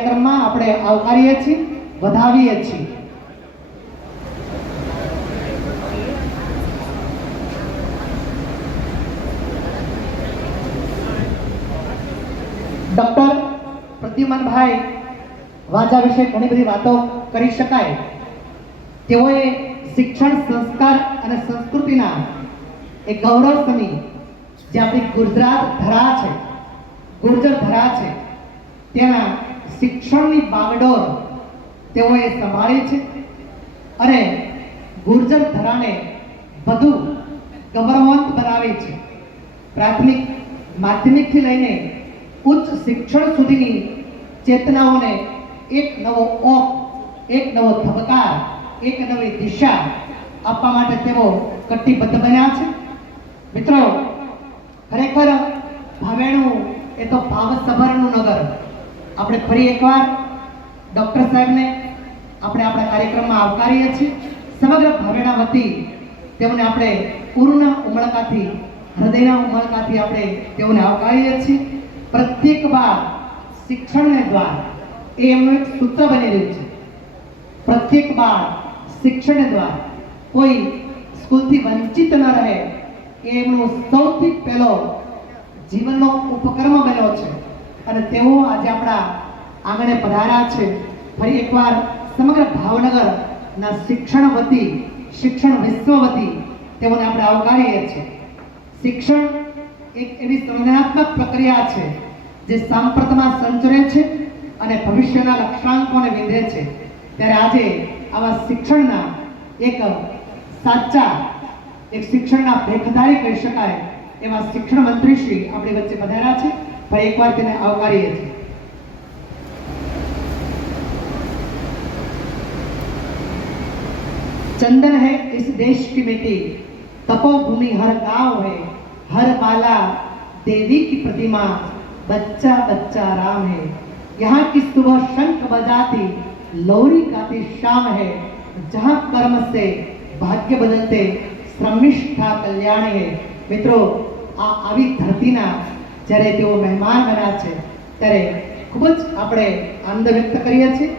કાર્યક્રમમાં આપણે આવકારીએ છીએ, વધાવીએ છીએ. ડોક્ટર પ્રદ્યુમનભાઈ વાજા વિશે ઘણી બધી વાતો કરી શકાય. તેઓએ શિક્ષણ, સંસ્કાર અને સંસ્કૃતિના એક ગૌરવસમી જે આપણી ગુજરાત ધરા છે, ગુર્જર ધરા છે, તેના શિક્ષણની બાગડોર તેઓએ સંભાળી છે અને ગુર્જર ધરાને વધુ ગૌરવવંત બનાવી છે. પ્રાથમિક, માધ્યમિકથી લઈને ઉચ્ચ શિક્ષણ સુધીની ચેતનાઓને એક નવો ઓપ, એક નવો ધબકાર, એક નવી દિશા આપવા માટે તેઓ કટિબદ્ધ બન્યા છે. મિત્રો, ખરેખર ભાવેણું એ તો ભાવસભરનું નગર. આપણે ફરી એકવાર ડૉક્ટર સાહેબને આપણે આપણા કાર્યક્રમમાં આવકારીએ છીએ. સમગ્ર ભાવેણા વતી તેઓને આપણે પૂર્ણ ઉમળકાથી, હૃદયના ઉમળકાથી આપણે તેઓને આવકારીએ છીએ. પ્રત્યેક વાર શિક્ષણને દ્વાર એ એમનું એક સૂત્ર બની રહ્યું છે. પ્રત્યેક બાળ શિક્ષણ દ્વાર કોઈ સ્કૂલથી વંચિત ન રહે એ એમનો સૌથી પહેલો જીવનનો ઉપક્રમ બન્યો છે અને તેઓ આજે આપણા આંગણે પધાર્યા છે. ફરી એકવાર સમગ્ર ભાવનગરના શિક્ષણ વતી, શિક્ષણ વિશ્વ વતી તેઓને આપણે આવકારીએ છીએ. શિક્ષણ એક એવી સંવેદનાત્મક પ્રક્રિયા છે જે સાંપ્રતમાં સંચરે છે અને ભવિષ્યના લક્ષ્યાંકોને વિંધે છે. ત્યારે આજે આવા શિક્ષણના એક સાચા, એક શિક્ષણના ભેખધારી કહી શકાય એવા શિક્ષણ મંત્રી શ્રી આપણી વચ્ચે પધાર્યા છે. ફરી એકવાર તેને આવકારીએ છીએ. चंदन है इस देश की मिट्टी, तपोभूमि हर गांव है, हर माला देवी की प्रतिमा, बच्चा बच्चा राम है. यहाँ की सुबह शंख बजाती, लोरी गाती शाम है, जहाँ कर्म से भाग्य बदलते, श्रमिष्ठा कल्याण है. મિત્રો, આ આવી ધરતીના જ્યારે તેઓ મહેમાન બન્યા છે ત્યારે ખૂબ જ આપણે આનંદ વ્યક્ત કરીએ છીએ.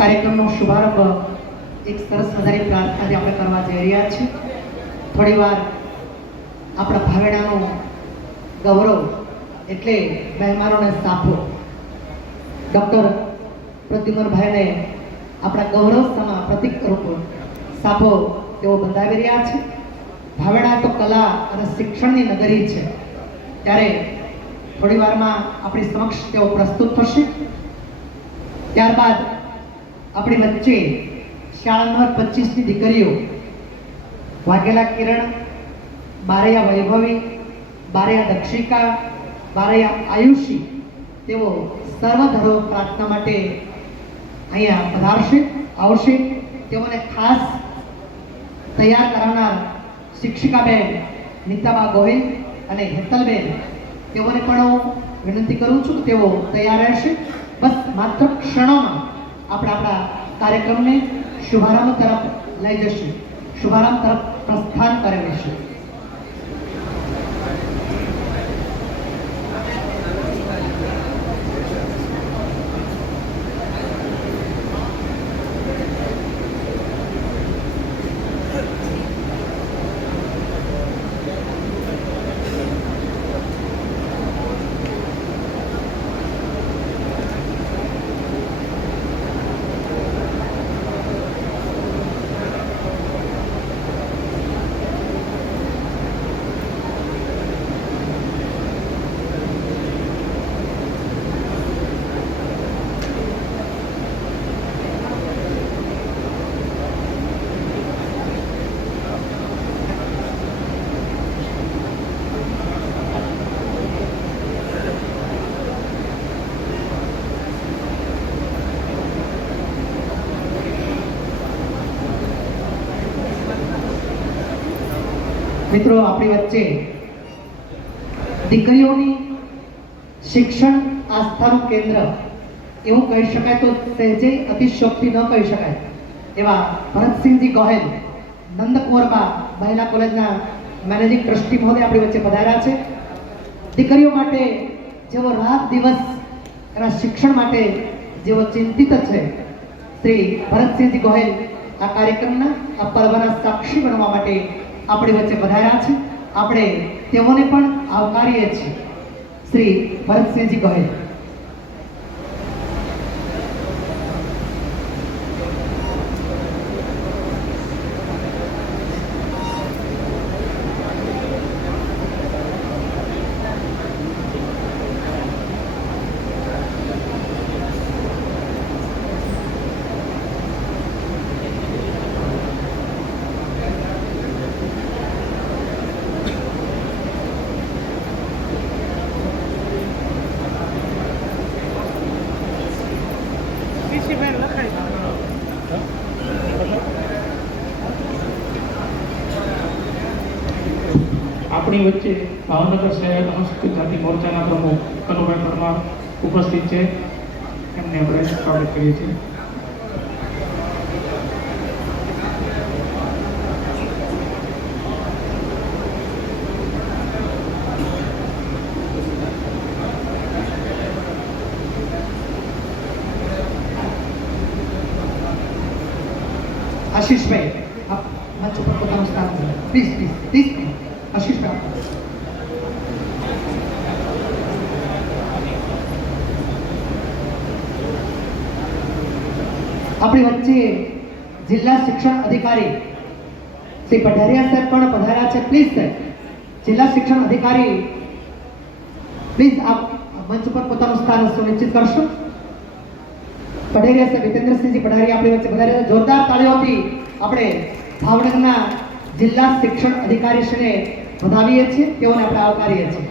કાર્યક્રમનો શુભારંભ એક સરસ મજાની પ્રાર્થનાથી આપણે કરવા જઈ રહ્યા છીએ. થોડી વાર આપણા ભાવેણાનો ગૌરવ એટલે મહેમાનોને સાફો. ડૉક્ટર પ્રદ્યુમનભાઈને આપણા ગૌરવ સમા પ્રતિક રૂપ સાફો તેઓ બંધાવી રહ્યા છે. ભાવેણા તો કલા અને શિક્ષણની નગરી છે. ત્યારે થોડી વારમાં આપણી સમક્ષ તેઓ પ્રસ્તુત થશે. ત્યારબાદ આપણી વચ્ચે શાળા નંબર 25ની દીકરીઓ વાઘેલા કિરણ, બારૈયા વૈભવી, બારૈયા દક્ષિકા, બારૈયા આયુષી તેઓ સર્વધર્મ પ્રાર્થના માટે અહીંયા પધારશે, આવશે. તેઓને ખાસ તૈયાર કરાવનાર શિક્ષિકાબેન નીતાબા ગોહિલ અને હેતલબેન, તેઓને પણ હું વિનંતી કરું છું કે તેઓ તૈયાર રહેશે. બસ માત્ર ક્ષણોમાં આપણે આપણા કાર્યક્રમને શુભારંભ તરફ લઈ જશું, શુભારંભ તરફ પ્રસ્થાન કરાવીશું. મિત્રો આપણી વચ્ચે દીકરીઓની શિક્ષણ આસ્થાનું કેન્દ્ર એવું કહી શકાય તો સહેજે અતિશયોક્તિ ન કહી શકાય એવા ભરતસિંહજી ગોહેલ નંદકુંવરબા મહિલા કોલેજના મેનેજિંગ ટ્રસ્ટી મહોદય આપણી વચ્ચે પધાર્યા છે. દીકરીઓ માટે જેઓ રાત દિવસ એના શિક્ષણ માટે જેઓ ચિંતિત છે શ્રી ભરતસિંહજી ગોહેલ આ કાર્યક્રમના આ પર્વના સાક્ષી બનવા માટે આપણી વચ્ચે પધાર્યા છે. આપણે તેઓને પણ આવકારીએ છીએ. શ્રી ભરતસિંહજી ગોહેલ. આપણી વચ્ચે ભાવનગર શહેર અનુસૂચિત જાતિ મોરચાના પ્રમુખ કનુભાઈ પરમાર ઉપસ્થિત છે. એમને આપણે સ્વાગત કરીએ છીએ. આશીષભાઈ આપ મંચ ઉપર પોતાનું સ્થાન પ્લીઝ પ્લીઝ પ્લીઝ આશીષભાઈ. આપણી વચ્ચે જિલ્લા શિક્ષણ અધિકારી શ્રી પઢારિયા સાહેબ પણ પધાર્યા છે. પ્લીઝ સાહેબ, જિલ્લા શિક્ષણ અધિકારી પ્લીઝ આપ મંચ ઉપર પોતાનું સ્થાન સુનિશ્ચિત કરશો. પઢારિયા સાહેબ હિતેન્દ્રસિંહજી પઢારિયા આપણી વચ્ચે પધાર્યા. જોરદાર તાળીઓથી આપણે ભાવનગરના જિલ્લા શિક્ષણ અધિકારીશ્રીને વધાવીએ છીએ, તેઓને આપણે આવકારીએ છીએ.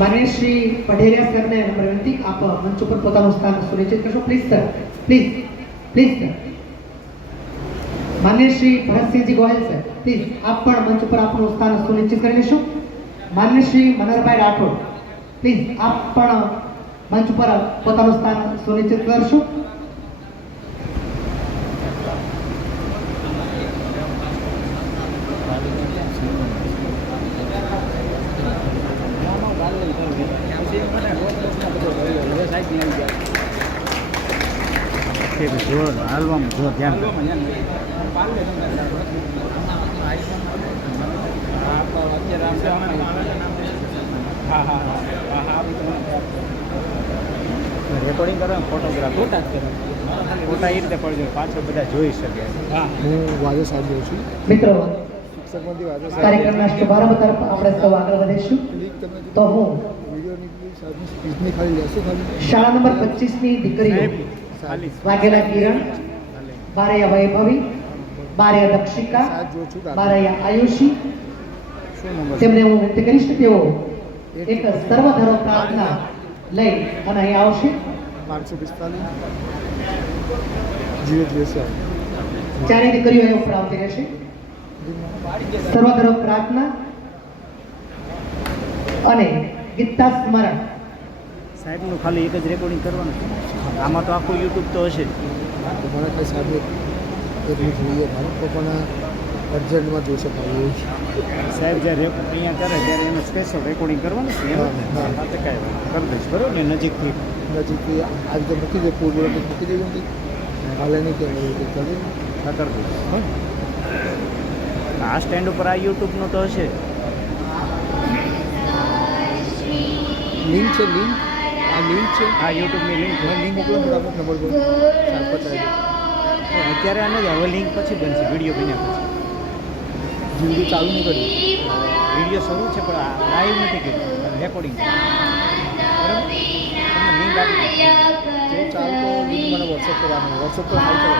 માનનીય શ્રી પઢેરિયા સરને વિનંતી, આપ મંચ ઉપર પોતાનું સ્થાન સુનિશ્ચિત કરશો. Please sir, please please sir. માનનીય શ્રી ભરતસિંહજી ગોહેલ સર, પ્લીઝ આપ પણ મંચ ઉપર આપનું સ્થાન સુનિશ્ચિત કરી લેશો. માનનીય શ્રી મનહરભાઈ રાઠોડ, પ્લીઝ આપ પણ મંચ ઉપર પોતાનું સ્થાન સુનિશ્ચિત કરશો. હાલવામાં જો ધ્યાન રેકોર્ડિંગ કરો, ફોટોગ્રાફ ફોટા એ રીતે પડજો, પાછળ બધા જોઈ શકે. હું વાજો સાહેબ બોલું છું. મિત્રો, શિક્ષકમાંથી વાજો સાહેબ કાર્યક્રમના શુભારંભ તરફ આપણે સૌ આગળ વધીશું. તો હું વિડીયોની સાહેબની સ્પીચની ખાલી લેશો ખાલી શાળા નંબર 25 ની દીકરીઓ વાઘેલા કિરણ, બારૈયા વૈભવી, બારૈયા દક્ષિકા, સાહેબ જો છું બારૈયા આયુષી, શું નંબર તેમને હું વિનંતી કરીશ કે તેઓ એક સર્વધર્મ પ્રાર્થના લઈ અને અહીં આવશે. 545 0 ચારે દીકરીઓ અહીં ઉપર આવતી રહેશે. સર્વધર્મ પ્રાર્થના અને ગીતા સ્મરણ. સાહેબનું ખાલી એક જ રેકોર્ડિંગ કરવાનું. આમાં તો આખું યુટ્યુબ તો હશે જ. તમારા ખાલી સાહેબ એટલું જોઈએ. ભારત પપ્પાના અર્જન્ટમાં જોશે ભાઈ સાહેબ જ્યારે અહીંયા કરે ત્યારે એનું સ્પેશિયલ રેકોર્ડિંગ કરવાનું છે હા, હા. હા તો કાંઈ વાત કરી દઈશ બરાબર ને નજીકથી નજીકથી આ રીતે મૂકી દે ફૂલ બોલો મૂકી દેવી નથી હાલે નહીં કે કરી હા કરી દઈશ હો. આ સ્ટેન્ડ ઉપર આ યુટ્યુબનું તો હશે લિંક છે લિંક આ લિંક છે આ યુટ્યુબની લિંક મને લિંક મોકલો ફટાફટ નંબર પર સાત પચાસ અત્યારે આ નથી હવે લિંક પછી બનશે વિડીયો બન્યા પછી જીવડી ચાલુ નહીં કરી વિડીયો શરૂ છે પણ લાઈવ નથી કર્યું રેકોર્ડિંગ બરાબર તમને લિંક આપી દઈશ. જો ચાલુ તો લિંક મને વોટ્સઅપ કરવાનું વોટ્સઅપ પર હાઈ કરો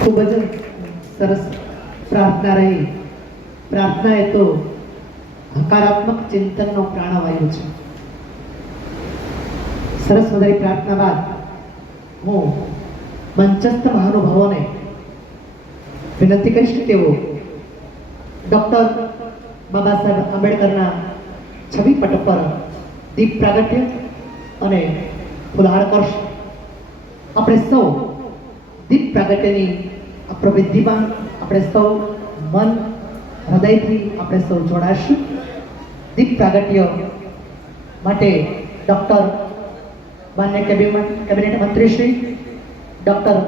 ખૂબ જ સરસ પ્રાર્થના રહી. પ્રાર્થના એ તો હકારાત્મક ચિંતનનો પ્રાણવાયુ છે. સરસ મજાની પ્રાર્થના બાદ હું મંચસ્થ મહાનુભાવોને વિનંતી કરીશ કે તેઓ ડૉક્ટર બાબા સાહેબ આંબેડકરના છબી પટ પર દીપ પ્રાગટ્ય અને ફુલહાર કરશે. આપણે સૌ દીપ પ્રાગટ્યની આ પ્રવિધિમાં આપણે સૌ મન હૃદયથી આપણે સૌ જોડાશું. દીપ પ્રાગટ્ય માટે ડૉક્ટર માન્ય કેબિનેટ મંત્રી શ્રી ડૉક્ટર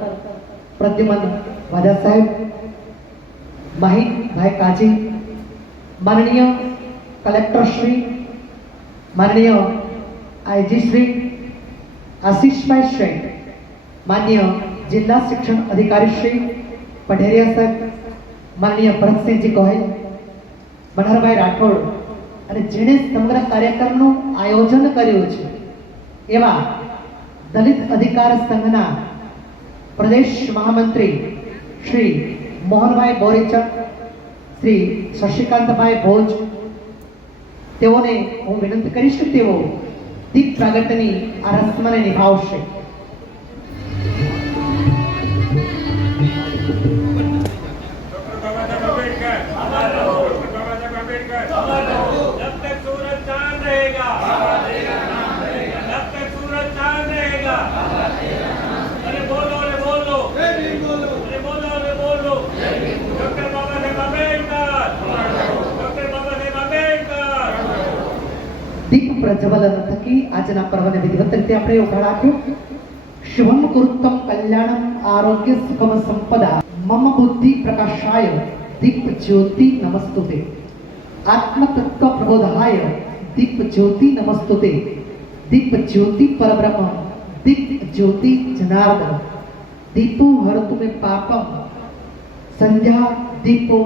પ્રદ્યુમન વાજા સાહેબ, માહિતભાઈ કાજી, માનનીય કલેક્ટર શ્રી, માનનીય આઈજી શ્રી આશીષભાઈ શ્રી, માન્ય જિલ્લા શિક્ષણ અધિકારી શ્રી પઢેરિયા સાહેબ, માનનીય ભરતસિંહજી ગોહિલ, મનહરભાઈ રાઠોડ, અને જેણે સમગ્ર કાર્યક્રમનું આયોજન કર્યું છે એવા દલિત અધિકાર સંઘના પ્રદેશ મહામંત્રી શ્રી મોહનભાઈ બોરીચક, શ્રી શશિકાંતભાઈ ભોજ, તેઓને હું વિનંતી કરીશ કે તેઓ દીપ પ્રાગટ્યની આ રસમને નિભાવશે. जब तक सूरज चांद रहेगा, जब तक सूरज चांद रहेगा, अरे बोलो, अरे बोलो, अरे बोलो, अरे बोलो, डॉक्टर बाबा साहेब आंबेडकर, डॉक्टर बाबा साहेब आंबेडकर. દીપ પ્રજ્વલન થકી આજના પર્વને વિધિવત રીતે આપણે ઉઘાડ આપ્યો. શુભમ કુરુત્તમ કલ્યાણમ આરોગ્ય સુખમ સંપદા મમ બુદ્ધિ પ્રકાશાય દીપ જ્યોતિ નમસ્તુતે. આત્મતત્વ પ્રબોધાય દીપ જ્યોતિ નમસ્તુતે. દીપ જ્યોતિ પરબ્રહ્મ દીપ જ્યોતિ જનાર્દન. દીપો હરતુ મે પાપમ સંધ્યા દીપો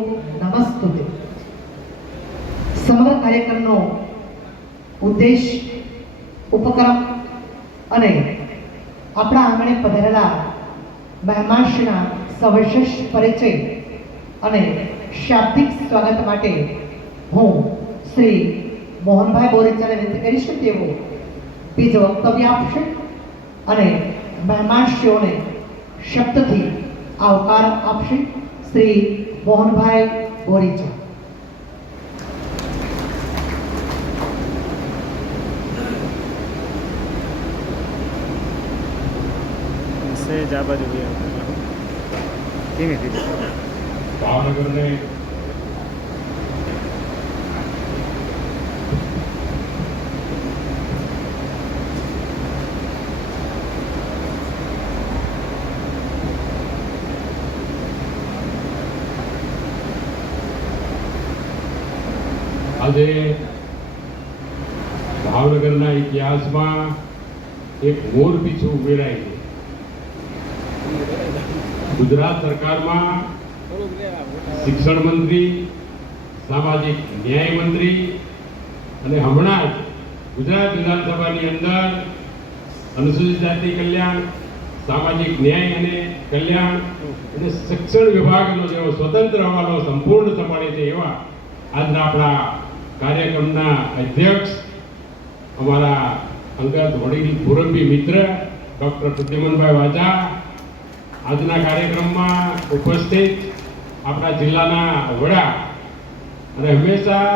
નમસ્તુતે. સમગ્ર કાર્યક્રમનો ઉદ્દેશ, ઉપક્રમ અને આપણા આંગણે પધારેલા મહેમાનશ્રીના સવિશેષ પરિચય અને શાબ્દિક સ્વાગત માટે હું શ્રી મોહનભાઈ બોરીચાને વિનંતી કરીશ કે તેઓ બીજ વક્તવ્ય આપશે અને મહેમાનશ્રીઓને શબ્દથી આવકાર આપશે. શ્રી મોહનભાઈ બોરીચા. સહેજ આ બાજુ ધીમે ધીમે. ભાવનગરને આજે ભાવનગરના ઇતિહાસમાં એક મોર પીછું ઉમેરાય છે. ગુજરાત સરકારમાં શિક્ષણ મંત્રી, સામાજિક ન્યાય મંત્રી અને હમણાં જ ગુજરાત વિધાનસભાની અંદર અનુસૂચિત જાતિ કલ્યાણ, સામાજિક ન્યાય અને કલ્યાણ અને શિક્ષણ વિભાગનો જેવો સ્વતંત્ર હવાલો સંપૂર્ણ સંભાળે છે એવા આજના આપણા કાર્યક્રમના અધ્યક્ષ, અમારા અંગત વડીલ મુરબ્બી મિત્ર ડૉક્ટર પ્રદ્યુમનભાઈ વાજા, આજના કાર્યક્રમમાં ઉપસ્થિત આપણા જિલ્લાના વડા અને હંમેશા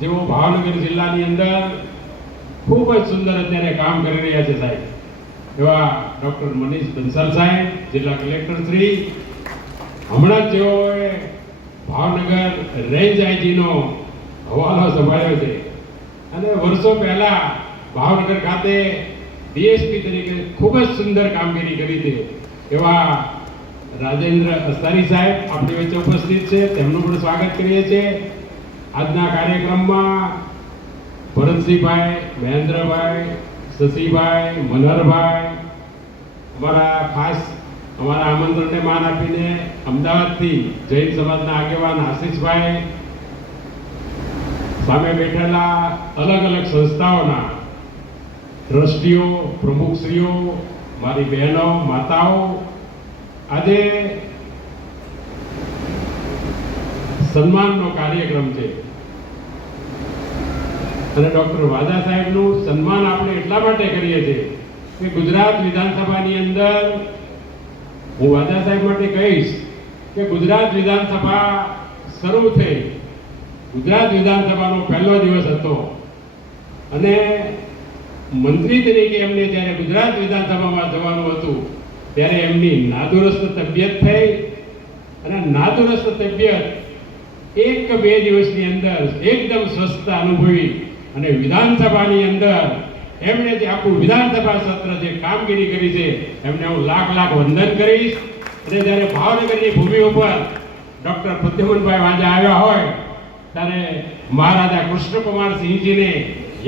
જેઓ ભાવનગર જિલ્લાની અંદર ખૂબ જ સુંદર અત્યારે કામ કરી રહ્યા છે સાહેબ, એવા ડૉક્ટર મનીષ બંસલ સાહેબ, જિલ્લા કલેક્ટર શ્રી, હમણાં જ જેઓએ ભાવનગર રેન્જ આઈજીનો હવાલો સંભાળ્યો છે અને વર્ષો પહેલા ભાવનગર ખાતે ડીએસપી તરીકે ખૂબ જ સુંદર કામગીરી કરી છે એવા રાજેન્દ્ર અસ્તારી સાહેબ આપણી વચ્ચે ઉપસ્થિત છે, તેમનું પણ સ્વાગત કરીએ છીએ. આજના કાર્યક્રમમાં ભરતસિંહભાઈ, મહેન્દ્રભાઈ, શશીભાઈ, મનહરભાઈ, અમારા ખાસ અમારા આમંત્રણને માન આપીને અમદાવાદથી જૈન સમાજના આગેવાન આશીષભાઈ, સામે બેઠેલા અલગ અલગ સંસ્થાઓના ટ્રસ્ટીઓ, પ્રમુખશ્રીઓ, મારી બહેનો, માતાઓ, આજે સન્માનનો કાર્યક્રમ છે અને ડૉક્ટર વાજા સાહેબનું સન્માન આપણે એટલા માટે કરીએ છીએ કે ગુજરાત વિધાનસભાની અંદર હું વાજા સાહેબ માટે કહીશ કે ગુજરાત વિધાનસભા શરૂ થઈ, ગુજરાત વિધાનસભાનો પહેલો દિવસ હતો અને મંત્રી તરીકે એમને જ્યારે ગુજરાત વિધાનસભામાં જવાનું હતું ત્યારે એમની નાદુરસ્ત તબિયત થઈ અને નાદુરસ્ત તબિયત 1-2 દિવસની અંદર એકદમ સ્વસ્થતા અનુભવી અને વિધાનસભાની અંદર એમણે જે આખું વિધાનસભા સત્ર જે કામગીરી કરી છે એમને હું લાખ વંદન કરીશ. અને જ્યારે ભાવનગરની ભૂમિ ઉપર ડૉક્ટર પ્રદ્યુમનભાઈ વાજા આવ્યા હોય ત્યારે મહારાજા કૃષ્ણકુમારસિંહજીને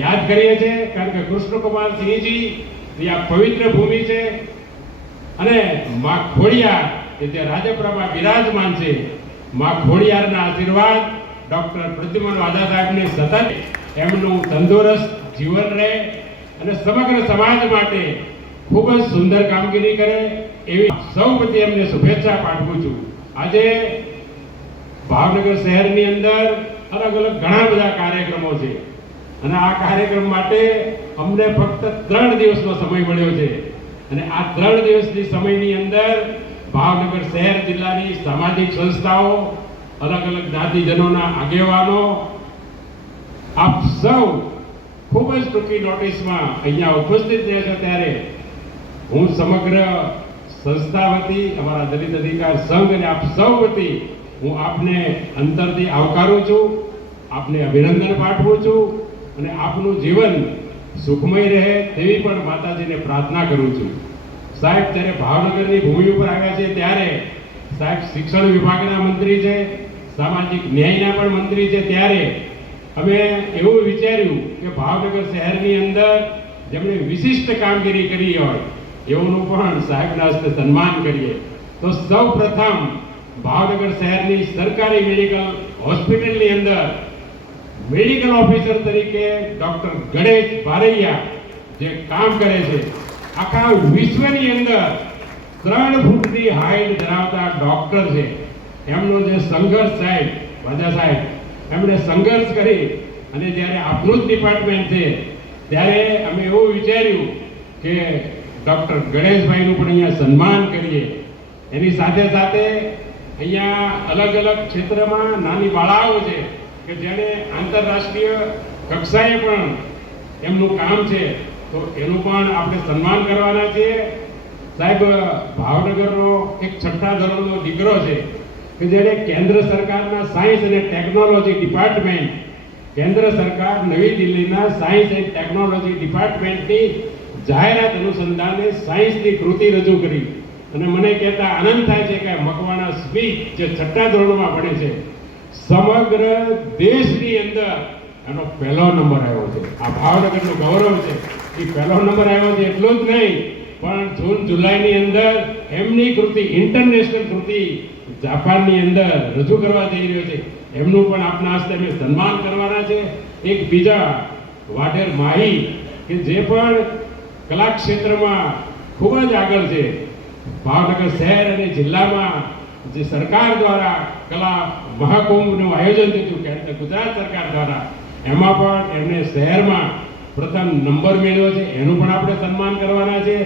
યાદ કરીએ છીએ, કારણ કે કૃષ્ણકુમારસિંહજી એ આ પવિત્ર ભૂમિ છે અને મા ખોડિયાર કે જે રાજપરામાં બિરાજમાન છે, મા ખોડિયારના આશીર્વાદ ડૉક્ટર પ્રદ્યુમન વાજા સાહેબને સતત એમનું તંદુરસ્ત જીવન રહે અને સમગ્ર સમાજ માટે ખૂબ જ સુંદર કામગીરી કરે એવી સૌ વતી એમને શુભેચ્છા પાઠવું છું. આજે ભાવનગર શહેરની અંદર અલગ અલગ ઘણા બધા કાર્યક્રમો છે અને આ કાર્યક્રમ માટે અમને ફક્ત 3 દિવસનો સમય મળ્યો છે અને આ 3 દિવસની સમયની અંદર ભાવનગર શહેર જિલ્લાની સામાજિક સંસ્થાઓ, અલગ અલગ જ્ઞાતિજનોના આગેવાનો, આપ સૌ ખૂબ જ ટૂંકી નોટિસમાં અહીંયા ઉપસ્થિત રહેશો ત્યારે હું સમગ્ર સંસ્થા વતી, અમારા દલિત અધિકાર સંઘ અને આપ સૌ વતી હું આપને અંતરથી આવકારું છું, આપને અભિનંદન પાઠવું છું અને આપનું જીવન સુખમય રહે તેવી પણ માતાજીને પ્રાર્થના કરું છું. સાહેબ જ્યારે ભાવનગરની ભૂમિ ઉપર આવ્યા છે ત્યારે સાહેબ શિક્ષણ વિભાગના મંત્રી છે, સામાજિક ન્યાયના પણ મંત્રી છે, ત્યારે અમે એવું વિચાર્યું કે ભાવનગર શહેરની અંદર જેમણે વિશિષ્ટ કામગીરી કરી હોય એઓનું પણ સાહેબના હસ્તે સન્માન કરીએ. તો સૌ પ્રથમ ભાવનગર શહેરની સરકારી મેડિકલ હોસ્પિટલની અંદર મેડિકલ ઓફિસર તરીકે ડૉક્ટર ગણેશ બારૈયા જે કામ કરે છે, આખા વિશ્વની અંદર 3 ફૂટની હાઈટ ધરાવતા ડૉક્ટર છે. એમનો જે સંઘર્ષ સાહેબ વાજા સાહેબ એમણે સંઘર્ષ કરી અને જ્યારે આપણું જ ડિપાર્ટમેન્ટ છે ત્યારે અમે એવું વિચાર્યું કે ડૉક્ટર ગણેશભાઈનું પણ અહીંયા સન્માન કરીએ. એની સાથે સાથે અહીંયા અલગ અલગ ક્ષેત્રમાં નાની બાળાઓ છે કે જેને આંતરરાષ્ટ્રીય કક્ષાએ પણ એમનું કામ છે, તો એનું પણ આપણે સન્માન કરવાના છીએ. સાહેબ ભાવનગરનો એક 6ઠ્ઠા ધોરણનો દીકરો છે કે જેને કેન્દ્ર સરકારના સાયન્સ અને ટેકનોલોજી ડિપાર્ટમેન્ટ, કેન્દ્ર સરકાર નવી દિલ્હીના સાયન્સ એન્ડ ટેકનોલોજી ડિપાર્ટમેન્ટની જાહેરાત અનુસંધાને સાયન્સની કૃતિ રજૂ કરી અને મને કહેતા આનંદ થાય છે કે મકવાણા સ્મિત જે 6ઠ્ઠા ધોરણમાં ભણે છે સમગ્ર દેશની અંદર એનો પહેલો નંબર આવ્યો છે. આ ભાવનગરનું ગૌરવ છે. એ પહેલો નંબર આવ્યો છે એટલું જ નહીં પણ જૂન જુલાઈની અંદર એમની કૃતિ, ઇન્ટરનેશનલ કૃતિ જાપાનની અંદર રજૂ કરવા જઈ રહ્યો છે. એમનું પણ આપના હસ્તે અમે સન્માન કરવાના છે. એક બીજા વાઢેર માહી કે જે પણ કલા ક્ષેત્રમાં ખૂબ જ આગળ છે. ભાવનગર શહેર અને જિલ્લામાં જે સરકાર દ્વારા કલા મહાકુંભનું આયોજન થયું કેન્દ્ર ગુજરાત સરકાર દ્વારા, એમાં પણ એમને શહેરમાં પ્રથમ નંબર મેળવ્યો છે. એનું પણ આપણે સન્માન કરવાના છે.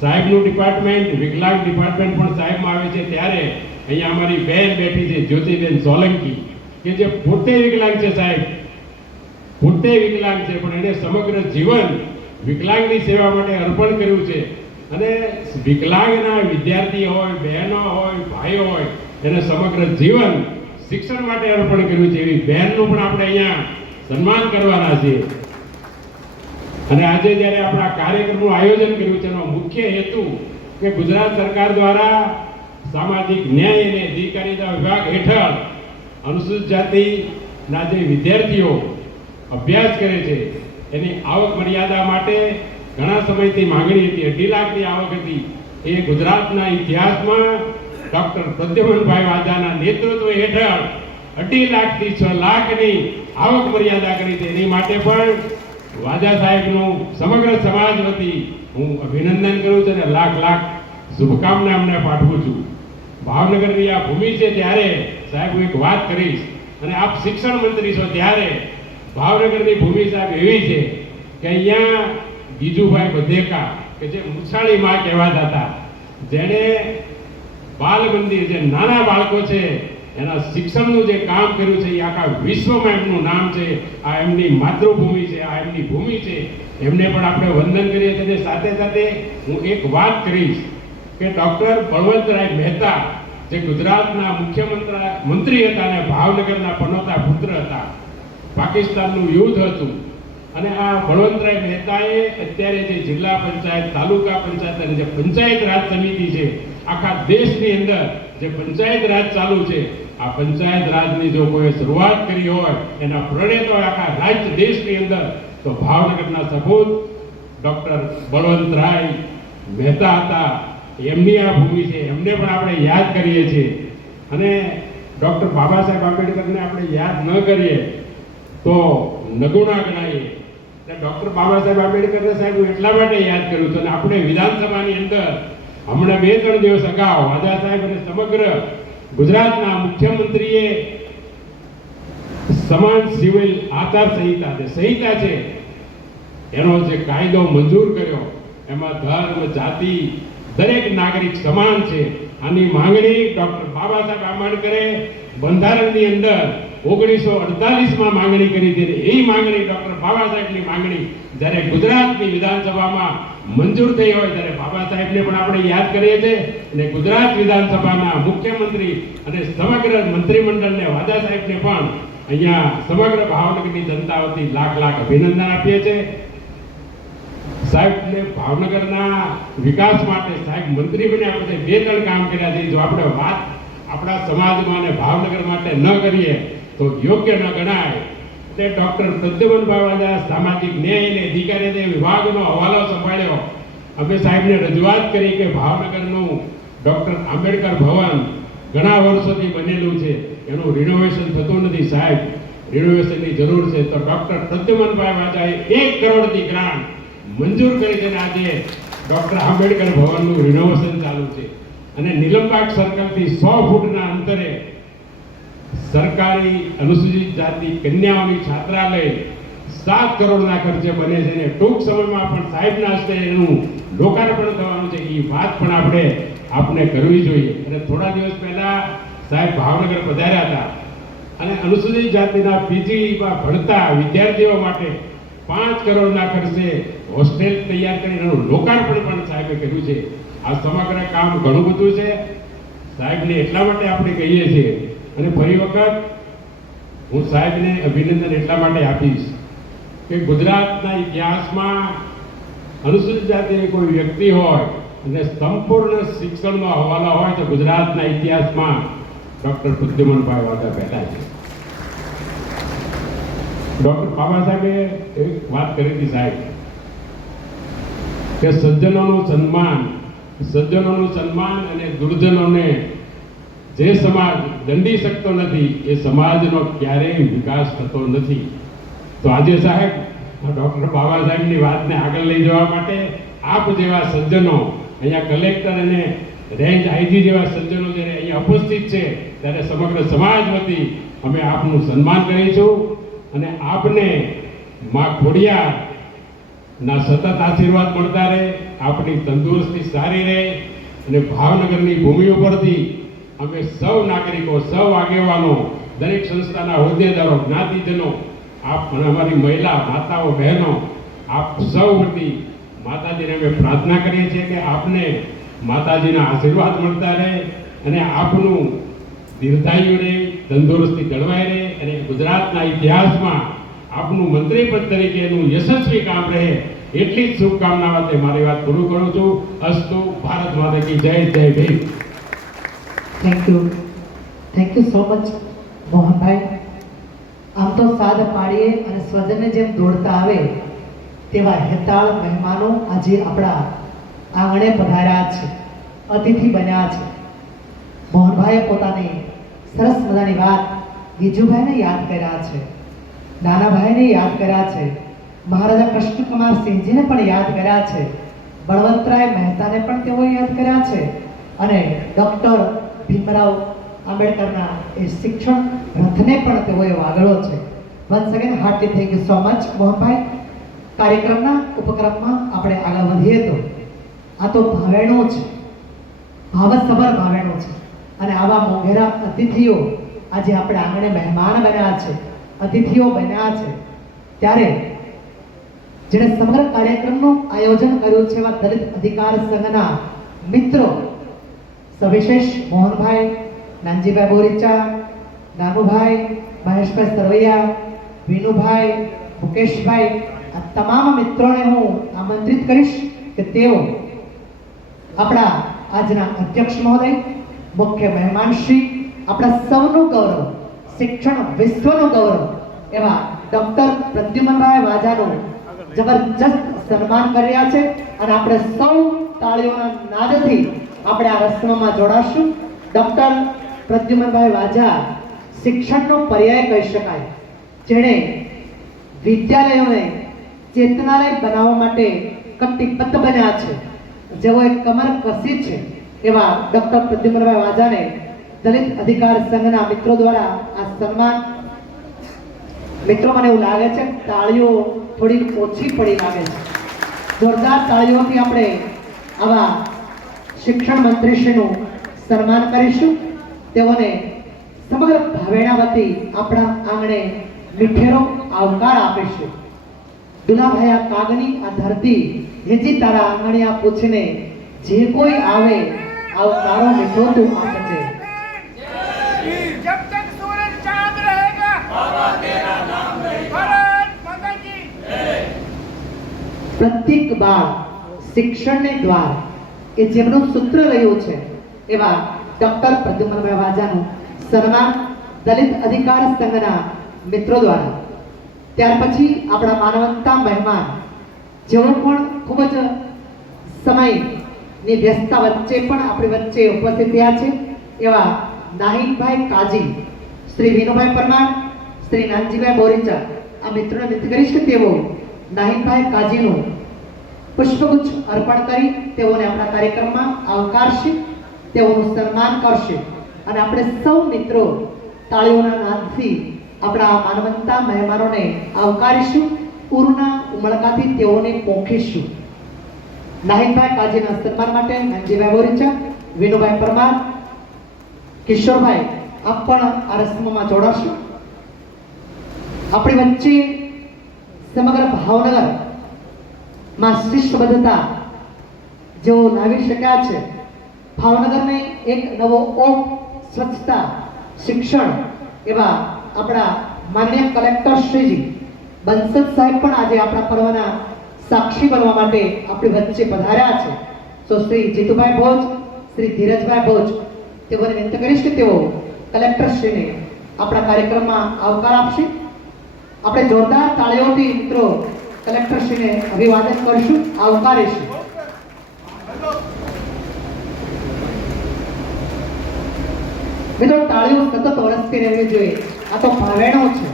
સાહેબનું ડિપાર્ટમેન્ટ, વિકલાંગ ડિપાર્ટમેન્ટ પણ સાહેબમાં આવે છે ત્યારે અહીંયા અમારી બહેન બેઠી છે જ્યોતિબેન સોલંકી કે જે પોતે વિકલાંગ છે. સાહેબ પોતે વિકલાંગ છે પણ એને સમગ્ર જીવન વિકલાંગની સેવા માટે અર્પણ કર્યું છે અને વિકલાંગના વિદ્યાર્થી હોય, બહેનો હોય, ભાઈઓ હોય એને સમગ્ર જીવન શિક્ષણ માટે અર્પણ કર્યું છે. એવી બહેનનું પણ આપણે અહીંયા સન્માન કરવાના છે. અને આજે જ્યારે આપણે આ કાર્યક્રમનું આયોજન કર્યું છે એનો મુખ્ય હેતુ કે ગુજરાત સરકાર દ્વારા સામાજિક ન્યાય અને અધિકારીતા વિભાગ હેઠળ અનુસૂચિત જાતિના જે વિદ્યાર્થીઓ અભ્યાસ કરે છે એની આવક મર્યાદા માટે ઘણા સમયથી માંગણી હતી. 2.5 લાખની આવક હતી. એ ગુજરાતના ઇતિહાસમાં ડૉક્ટર પ્રદ્યુમનભાઈ વાજાના નેતૃત્વ હેઠળ 2.5 લાખથી 6 લાખની આવક મર્યાદા કરી છે. એની માટે પણ વાજા સાહેબનું સમગ્ર સમાજ વતી હું અભિનંદન કરું છું અને લાખ શુભકામના અમને પાઠવું છું. ભાવનગરની આ ભૂમિ છે ત્યારે સાહેબ હું એક વાત કરીશ અને આપ શિક્ષણ મંત્રી છો ત્યારે ભાવનગરની ભૂમિ સાહેબ એવી છે કે અહીંયા ગીજુભાઈ બધેકા કે જે મુછાળી માં કહેવાતા હતા, જેણે બાલ મંદિર, જે નાના બાળકો છે એના શિક્ષણનું જે કામ કર્યું છે એ આખા વિશ્વમાં એમનું નામ છે. આ એમની માતૃભૂમિ છે, આ એમની ભૂમિ છે. એમને પણ આપણે વંદન કરીએ છીએ. સાથે સાથે હું એક વાત કરીશ કે ડૉક્ટર બળવંતરાય મહેતા જે ગુજરાતના મંત્રી હતા અને ભાવનગરના પનોતા પુત્ર હતા. પાકિસ્તાનનું યુદ્ધ હતું અને આ બળવંતરાય મહેતાએ અત્યારે જે જિલ્લા પંચાયત, તાલુકા પંચાયત અને જે પંચાયત રાજ સમિતિ છે આખા દેશની અંદર જે પંચાયત રાજ ચાલુ છે, આ પંચાયત રાજની જો કોઈ શરૂઆત કરી હોય એના પ્રણેતો આખા રાજ્ય દેશની અંદર તો ભાવનગરના સપૂત ડૉક્ટર બળવંતરાય મહેતા હતા. એમની આ ભૂમિ છે, એમને પણ આપણે યાદ કરીએ છીએ. અને ડૉક્ટર બાબા સાહેબ આંબેડકરને આપણે યાદ ન કરીએ તો નગુણા ગણાઈએ. એટલે ડૉક્ટર બાબા સાહેબ આંબેડકરને સાહેબ હું એટલા માટે યાદ કરું છું. અને આપણે વિધાનસભાની અંદર હમણાં 2-3 દિવસ અગાઉ વાજા સાહેબ અને સમગ્ર ગુજરાતના મુખ્યમંત્રીએ સમાન સિવિલ આચાર સંહિતા છે એનો જે કાયદો મંજૂર કર્યો, એમાં ધર્મ જાતિ દરેક નાગરિક સમાન છે. આની માંગણી ડૉક્ટર બાબા સાહેબ આંબેડકરે બંધારણની અંદર 1948માં માંગણી કરી હતી. એ માંગણી ડૉક્ટર બાબા સાહેબની માંગણી જ્યારે ગુજરાતની વિધાનસભામાં મંજૂર થઈ હોય ત્યારે બાબા સાહેબને પણ આપણે યાદ કરીએ છીએ. અને ગુજરાત વિધાનસભાના મુખ્યમંત્રી અને સમગ્ર મંત્રીમંડળને વાજા સાહેબને પણ અહીંયા સમગ્ર ભાવનગરની જનતા વતી લાખ અભિનંદન આપીએ છીએ. સાહેબને ભાવનગરના વિકાસ માટે સાહેબ મંત્રી બન્યા પછી 2-3 કામ કર્યા છે. જો આપણે વાત આપણા સમાજમાં અને ભાવનગર માટે ન કરીએ તો યોગ્ય ન ગણાય. તે ડૉક્ટર પ્રદ્યુમનભાઈ વાજા સામાજિક ન્યાય અને અધિકારીતા વિભાગનો હવાલો સંભાળ્યો. અમે સાહેબને રજૂઆત કરી કે ભાવનગરનું ડૉક્ટર આંબેડકર ભવન ઘણા વર્ષોથી બનેલું છે, એનું રિનોવેશન થતું નથી. સાહેબ રિનોવેશનની જરૂર છે. તો ડૉક્ટર પ્રદ્યુમનભાઈ વાજાએ 1 કરોડની ગ્રાન્ટ મંજૂર કરી છે. આજે ડૉક્ટર આંબેડકર ભવનનું રિનોવેશન ચાલુ છે. અને નીલમબાગ સર્કલથી 100 ફૂટના અંતરે સરકારી અનુસૂચિત જાતિ કન્યાઓની છાત્રાલય 7 કરોડના ખર્ચે બને છે. અને ટૂંક સમયમાં પણ સાહેબના હસ્તે એનું લોકાર્પણ થવાનું છે. એ વાત પણ આપણે કરવી જોઈએ. અને થોડા દિવસ પહેલા સાહેબ ભાવનગર પધાર્યા હતા અને અનુસૂચિત જાતિના પીજીમાં ભણતા વિદ્યાર્થીઓ માટે 5 કરોડના ખર્ચે હોસ્ટેલ તૈયાર કરીને એનું લોકાર્પણ પણ સાહેબે કર્યું છે. આ સમગ્ર કામ ઘણું બધું છે. સાહેબને એટલા માટે આપણે કહીએ છીએ. અને ફરી વખત હું સાહેબને અભિનંદન એટલા માટે આપીશ કે ગુજરાતના ઇતિહાસમાં અનુસૂચિત જાતિની કોઈ વ્યક્તિ હોય અને સંપૂર્ણ શિક્ષણનો હવાલો હોય તો ગુજરાતના ઇતિહાસમાં ડૉક્ટર પ્રદ્યુમનભાઈ વાજા પહેલા છે. ડૉક્ટર બાબા સાહેબે એક વાત કરી હતી સાહેબ કે સજ્જનોનું સન્માન અને દુર્જનોને જે સમાજ દંડી શકતો નથી એ સમાજનો ક્યારેય વિકાસ થતો નથી. તો આજે સાહેબ ડૉક્ટર બાબા સાહેબની વાતને આગળ લઈ જવા માટે આપ જેવા સજ્જનો અહીંયા કલેક્ટર અને રેન્જ આઈજી જેવા સજ્જનો જ્યારે અહીંયા ઉપસ્થિત છે ત્યારે સમગ્ર સમાજ વતી અમે આપનું સન્માન કરીશું. અને આપને મા ખોડિયારના સતત આશીર્વાદ મળતા રહે, આપણી તંદુરસ્તી સારી રહે. અને ભાવનગરની ભૂમિ ઉપરથી અમે સૌ નાગરિકો, સૌ આગેવાનો, દરેક સંસ્થાના હોદ્દેદારો, જ્ઞાતિજનો, આપ અને અમારી મહિલા માતાઓ બહેનો, આપ સૌ વતી માતાજીને અમે પ્રાર્થના કરીએ છીએ કે આપને માતાજીના આશીર્વાદ મળતા રહે અને આપનું દીર્ઘાયુ રહે, તંદુરસ્તી જળવાઈ રહે અને ગુજરાતના ઇતિહાસમાં આપનું મંત્રીપદ તરીકેનું યશસ્વી કામ રહે એટલી જ શુભકામના સાથે મારી વાત પૂરું કરું છું. અસ્તુ. ભારત માતા કી જય. જય Bhim. Thank you so much Mohanbhai. આમ તો સાદ પાડીએ અને સ્વજનને જેમ દોડતા આવે તેવા હેતાળ મહેમાનો આજે આપણા આંગણે પધાર્યા છે, અતિથિ બન્યા છે. મોહનભાઈએ પોતાની સરસ મજાની વાત ગીજુભાઈને યાદ કર્યા છે, નાનાભાઈને યાદ કર્યા છે, મહારાજા કૃષ્ણકુમાર સિંહજીને પણ યાદ કર્યા છે, બળવંતરાય મહેતાને પણ તેઓ યાદ કર્યા છે અને ડૉક્ટર ભીમરાવ આંબેડકરના એ શિક્ષણ રથને પણ તેઓએ વાગળ્યો છે. Once again heartly thank you so much Mohanbhai. કાર્યક્રમના ઉપક્રમમાં આપણે આગળ વધીએ તો આ તો ભાવેણું છે, ભાવસભર ભાવેણું છે. અને આવા મોંઘેરા અતિથિઓ આજે આપણે આંગણે મહેમાન બન્યા છે, અતિથિઓ બન્યા છે. ત્યારે જેણે સમગ્ર કાર્યક્રમનું આયોજન કર્યું છે એવા દલિત અધિકાર સંઘના મિત્રો સવિશેષ મોહનભાઈ, નાનજીભાઈ બોરીચા, નાનુભાઈ, મહેશભાઈ સરવૈયા, વિનુભાઈ, મુકેશભાઈ, આ તમામ મિત્રોને હું આમંત્રિત કરીશ કે તેઓ આપણા આજના અધ્યક્ષ મહોદય, મુખ્ય મહેમાન શ્રી, આપણા સૌનું ગૌરવ, શિક્ષણ વિશ્વનું ગૌરવ એવા ડૉક્ટર પ્રદ્યુમનભાઈ વાજાનું જબરજસ્ત સન્માન કરી રહ્યા છે. અને આપણે સૌ તાળીઓના નાદથી આપણે આ રસમમાં જોડાશું. ડૉક્ટર પ્રદ્યુમનભાઈ વાજા શિક્ષણનો પર્યાય કહી શકાય, જેણે વિદ્યાલયોને ચેતનાલય બનાવવા માટે કટિબદ્ધ બન્યા છે, જેઓએ કમર કસી છે એવા ડૉક્ટર પ્રદ્યુમનભાઈ વાજાને દલિત અધિકાર સંઘના મિત્રો દ્વારા આ સન્માન. મિત્રો, મને એવું લાગે છે તાળીઓ થોડી ઓછી પડી લાગે છે. જોરદાર તાળીઓથી આપણે આવા શિક્ષણ મંત્રીશ્રીનું સન્માન કરીશું. તેઓને સમગ્ર ભાવેણા વતી આપણા આંગણે મીઠેરો આવકાર આપીશું. દુલાભાઈ, આ કાગની આ ધરતી હેજી તારા આંગણિયા પૂછીને જે કોઈ આવે આવકારો મીઠો તું આપજે. जब तक सूरज चांद रहेगा बाबा तेरा नाम रहेगा भारत माता की પ્રત્યેક બાળ શિક્ષણને દ્વાર એ જેમનું સૂત્ર રહ્યું છે એવા ડૉક્ટર પ્રદ્યુમનભાઈ વાજાનું સન્માન દલિત અધિકાર સંઘના મિત્રો દ્વારા. ત્યાર પછી આપણા માનવતા મહેમાન, જેઓ પણ ખૂબ જ સમયની વ્યસ્તતા વચ્ચે પણ આપણી વચ્ચે ઉપસ્થિત થયા છે એવા નાહિદભાઈ કાજી, શ્રી વિનુભાઈ પરમાર, શ્રી નાનજીભાઈ બોરીચા, આ મિત્રોને વિનંતી કરીશ કે તેઓ નાહિદભાઈ કાજીનું પુષ્પગુચ્છ અર્પણ કરી તેઓને આપણા કાર્યક્રમમાં આવકારશે, તેઓનું સન્માન કરશે અને આપણે સૌ મિત્રો તાળીઓના નાદથી આપણા માનવતા મહેમાનોને આવકારીશું. ઉરના ઉમળકાથી તેઓને પોખીશું. નાહિદભાઈ કાજીના સન્માન માટે નાનજીભાઈ બોરીચા, વિનુભાઈ પરમાર, કિશોરભાઈ, આપ પણ આ રસમમાં જોડાશો. આપણી વચ્ચે સમગ્ર ભાવનગર માં શિસ્તબદ્ધતા જેઓ લાવી શક્યા છે, ભાવનગરને એક નવો ઓપ, સ્વચ્છતા, શિક્ષણ એવા આપણા માનનીય કલેક્ટર શ્રીજી બંસદ સાહેબ પણ આજે આપણા પર્વના સાક્ષી બનવા માટે આપણી વચ્ચે પધાર્યા છે. તો શ્રી જીતુભાઈ ભોજ, શ્રી ધીરજભાઈ ભોજ, તેઓને વિનંતી કરીશ કે તેઓ કલેક્ટરશ્રીને આપણા કાર્યક્રમમાં આવકાર આપશે. આપણે જોરદાર તાળીઓથી મિત્રો કલેક્ટરશ્રીને અભિવાદન કરશું, આવકારીશું. મિત્રો, તાળીઓ સતત વરસતી રહેવી જોઈએ. આ તો ભાવેણો છે.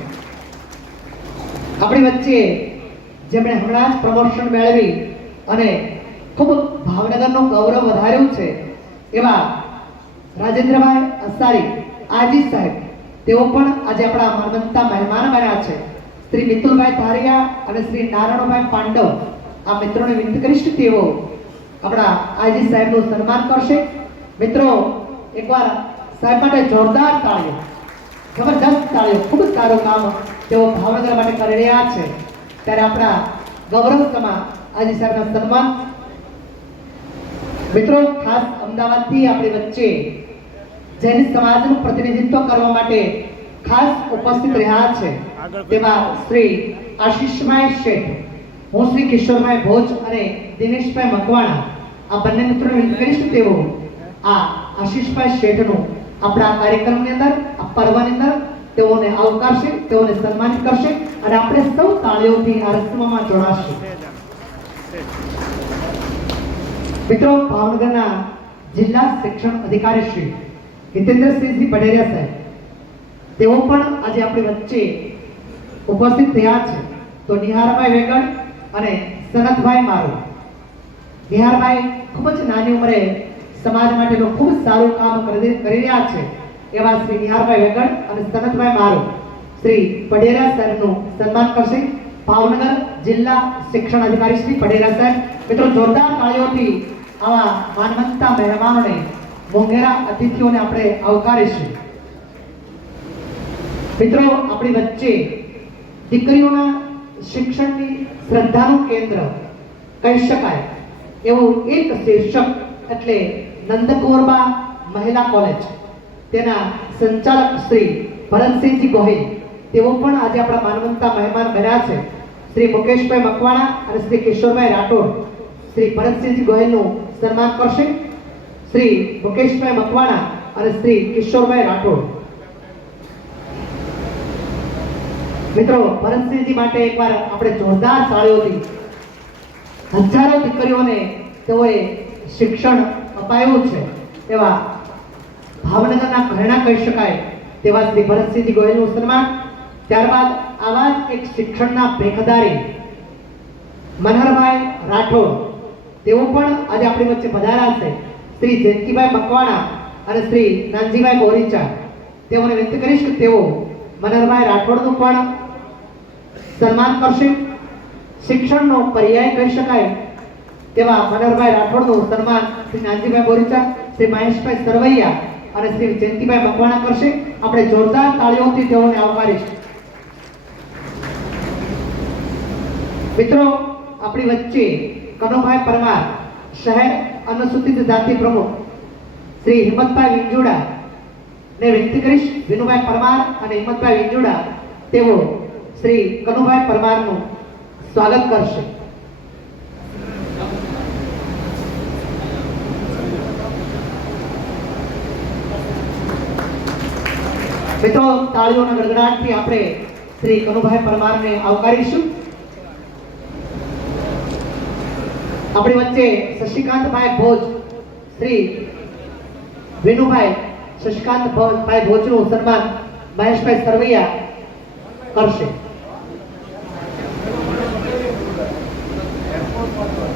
આપણી વચ્ચે જેમણે હમણાં જ પ્રમોશન મેળવી અને ખૂબ ભાવનગરનું ગૌરવ વધાર્યું છે એવા રાજેન્દ્રભાઈ અસારી આજી સાહેબ, તેઓ પણ આજે આપણા માનવતા મહેમાન બન્યા છે. શ્રી મિતુલભાઈ ધારિયા અને શ્રી નારાયણભાઈ પાંડવ, આ મિત્રોને વિનંતી કરીશ કે તેઓ આપણા આજી સાહેબનું સન્માન કરશે. મિત્રો, એકવાર સાહેબ માટે જોરદાર તાળીઓ, જબરદસ્ત તાળીઓ. ખૂબ જ સારું કામ તેઓ ભાવનગર માટે કરી રહ્યા છે. ત્યારે આપણા ગૌરવ સમા આજી સાહેબના સન્માન. મિત્રો, ખાસ અમદાવાદથી આપણી વચ્ચે જૈન સમાજનું પ્રતિનિધિત્વ કરવા માટે ખાસ ઉપસ્થિત રહ્યા છે તેમાં શ્રી આશીષભાઈ શેઠ, હું શ્રી કિશોરભાઈ ભોજ અને દિનેશભાઈ મકવાણા, આ બંને મિત્રોને વિનંતી કરીશ કે તેઓ આ આશીષભાઈ શેઠનું આપણા કાર્યક્રમની અંદર, આ પર્વની અંદર તેઓને આવકારશે, તેઓને સન્માનિત કરશે અને આપણે સૌ તાળીઓથી આ રસમમાં જોડાશું. મિત્રો, ભાવનગરના જિલ્લા શિક્ષણ અધિકારી શ્રી હિતેન્દ્રસિંહજી પટેરિયા સાહેબ, તેઓ પણ આજે આપણી વચ્ચે ઉપસ્થિત થયા છે. તો નિહારભાઈ વેગડ અને સનતભાઈ મારું. નિહારભાઈ ખૂબ જ નાની ઉંમરે સમાજ માટેનું ખૂબ જ સારું કામ કરી રહ્યા છે એવા શ્રી નિહારભાઈ વેગડ અને સનતભાઈ મારું શ્રી પટેરિયા સાહેબનું સન્માન કરશે. ભાવનગર જિલ્લા શિક્ષણ અધિકારી શ્રી પટેરિયા સાહેબ. મિત્રો, જોરદાર તાળીઓથી આવા માનવંતા મહેમાનોને, મોંઘેરા અતિથિઓને આપણે આવકારીશું. મિત્રો, આપણી વચ્ચે દીકરીઓના શિક્ષણની શ્રદ્ધાનું કેન્દ્ર કહી શકાય એવું એક શીર્ષક એટલે નંદકુંવરબા મહિલા કોલેજ, તેના સંચાલક શ્રી ભરતસિંહજી ગોહિલ, તેઓ પણ આજે આપણા માનવંતા મહેમાન બન્યા છે. શ્રી મુકેશભાઈ મકવાણા અને શ્રી કિશોરભાઈ રાઠોડ શ્રી ભરતસિંહજી ગોહિલનું સન્માન કરશે. શ્રી મુકેશભાઈ મકવાણા અને શ્રી કિશોરભાઈ રાઠોડ. મિત્રો, ભરતસિંહજી માટે એકવાર આપણે જોરદાર તાળીઓથી, હજારો દીકરીઓને તેઓએ શિક્ષણ અપાયું છે એવા ભાવનગરના ઘરેણા કહી શકાય તેવા શ્રી ભરતસિંહ ગોયલનું સન્માન. ત્યારબાદ આવા જ એક શિક્ષણના ભેખદારી મનહરભાઈ રાઠોડ, તેઓ પણ આજે આપણી વચ્ચે પધાર્યા છે. શ્રી જયંતિભાઈ મકવાણા અને શ્રી નાનજીભાઈ બોરીચા, તેઓને વિનંતી કરીશ કે તેઓ મનહરભાઈ રાઠોડનું પણ સન્માન કરશે. શિક્ષણનો પર્યાય કહી શકાય તેવા મનહરભાઈ રાઠોડનું સન્માન શ્રી નાનજીભાઈ બોરીચા, શ્રી મહેશભાઈ સરવૈયા અને શ્રી જયંતિભાઈ મકવાણા કરશે. આપણે જોરદાર તાળીઓથી તેઓને આવકારીશું. મિત્રો, આપણી વચ્ચે કનુભાઈ પરમાર, શહેર અનુસૂચિત જાતિ પ્રમુખ શ્રી હિંમતભાઈ વિંજોડા ને વિનંતી કરીશ. વિનુભાઈ પરમાર અને હિંમતભાઈ વિંજોડા તેઓ શ્રી કનુભાઈ પરમારનું સ્વાગત કરશે. મિત્રો, તાળીઓના ગડગડાટથી આપણે શ્રી કનુભાઈ પરમારને આવકારીશું. આપણી વચ્ચે શશિકાંતભાઈ ભોજ, શ્રી વિનુભાઈ શશિકાંતભાઈ ભોજનું સન્માન મહેશભાઈ સરવૈયા કરશે.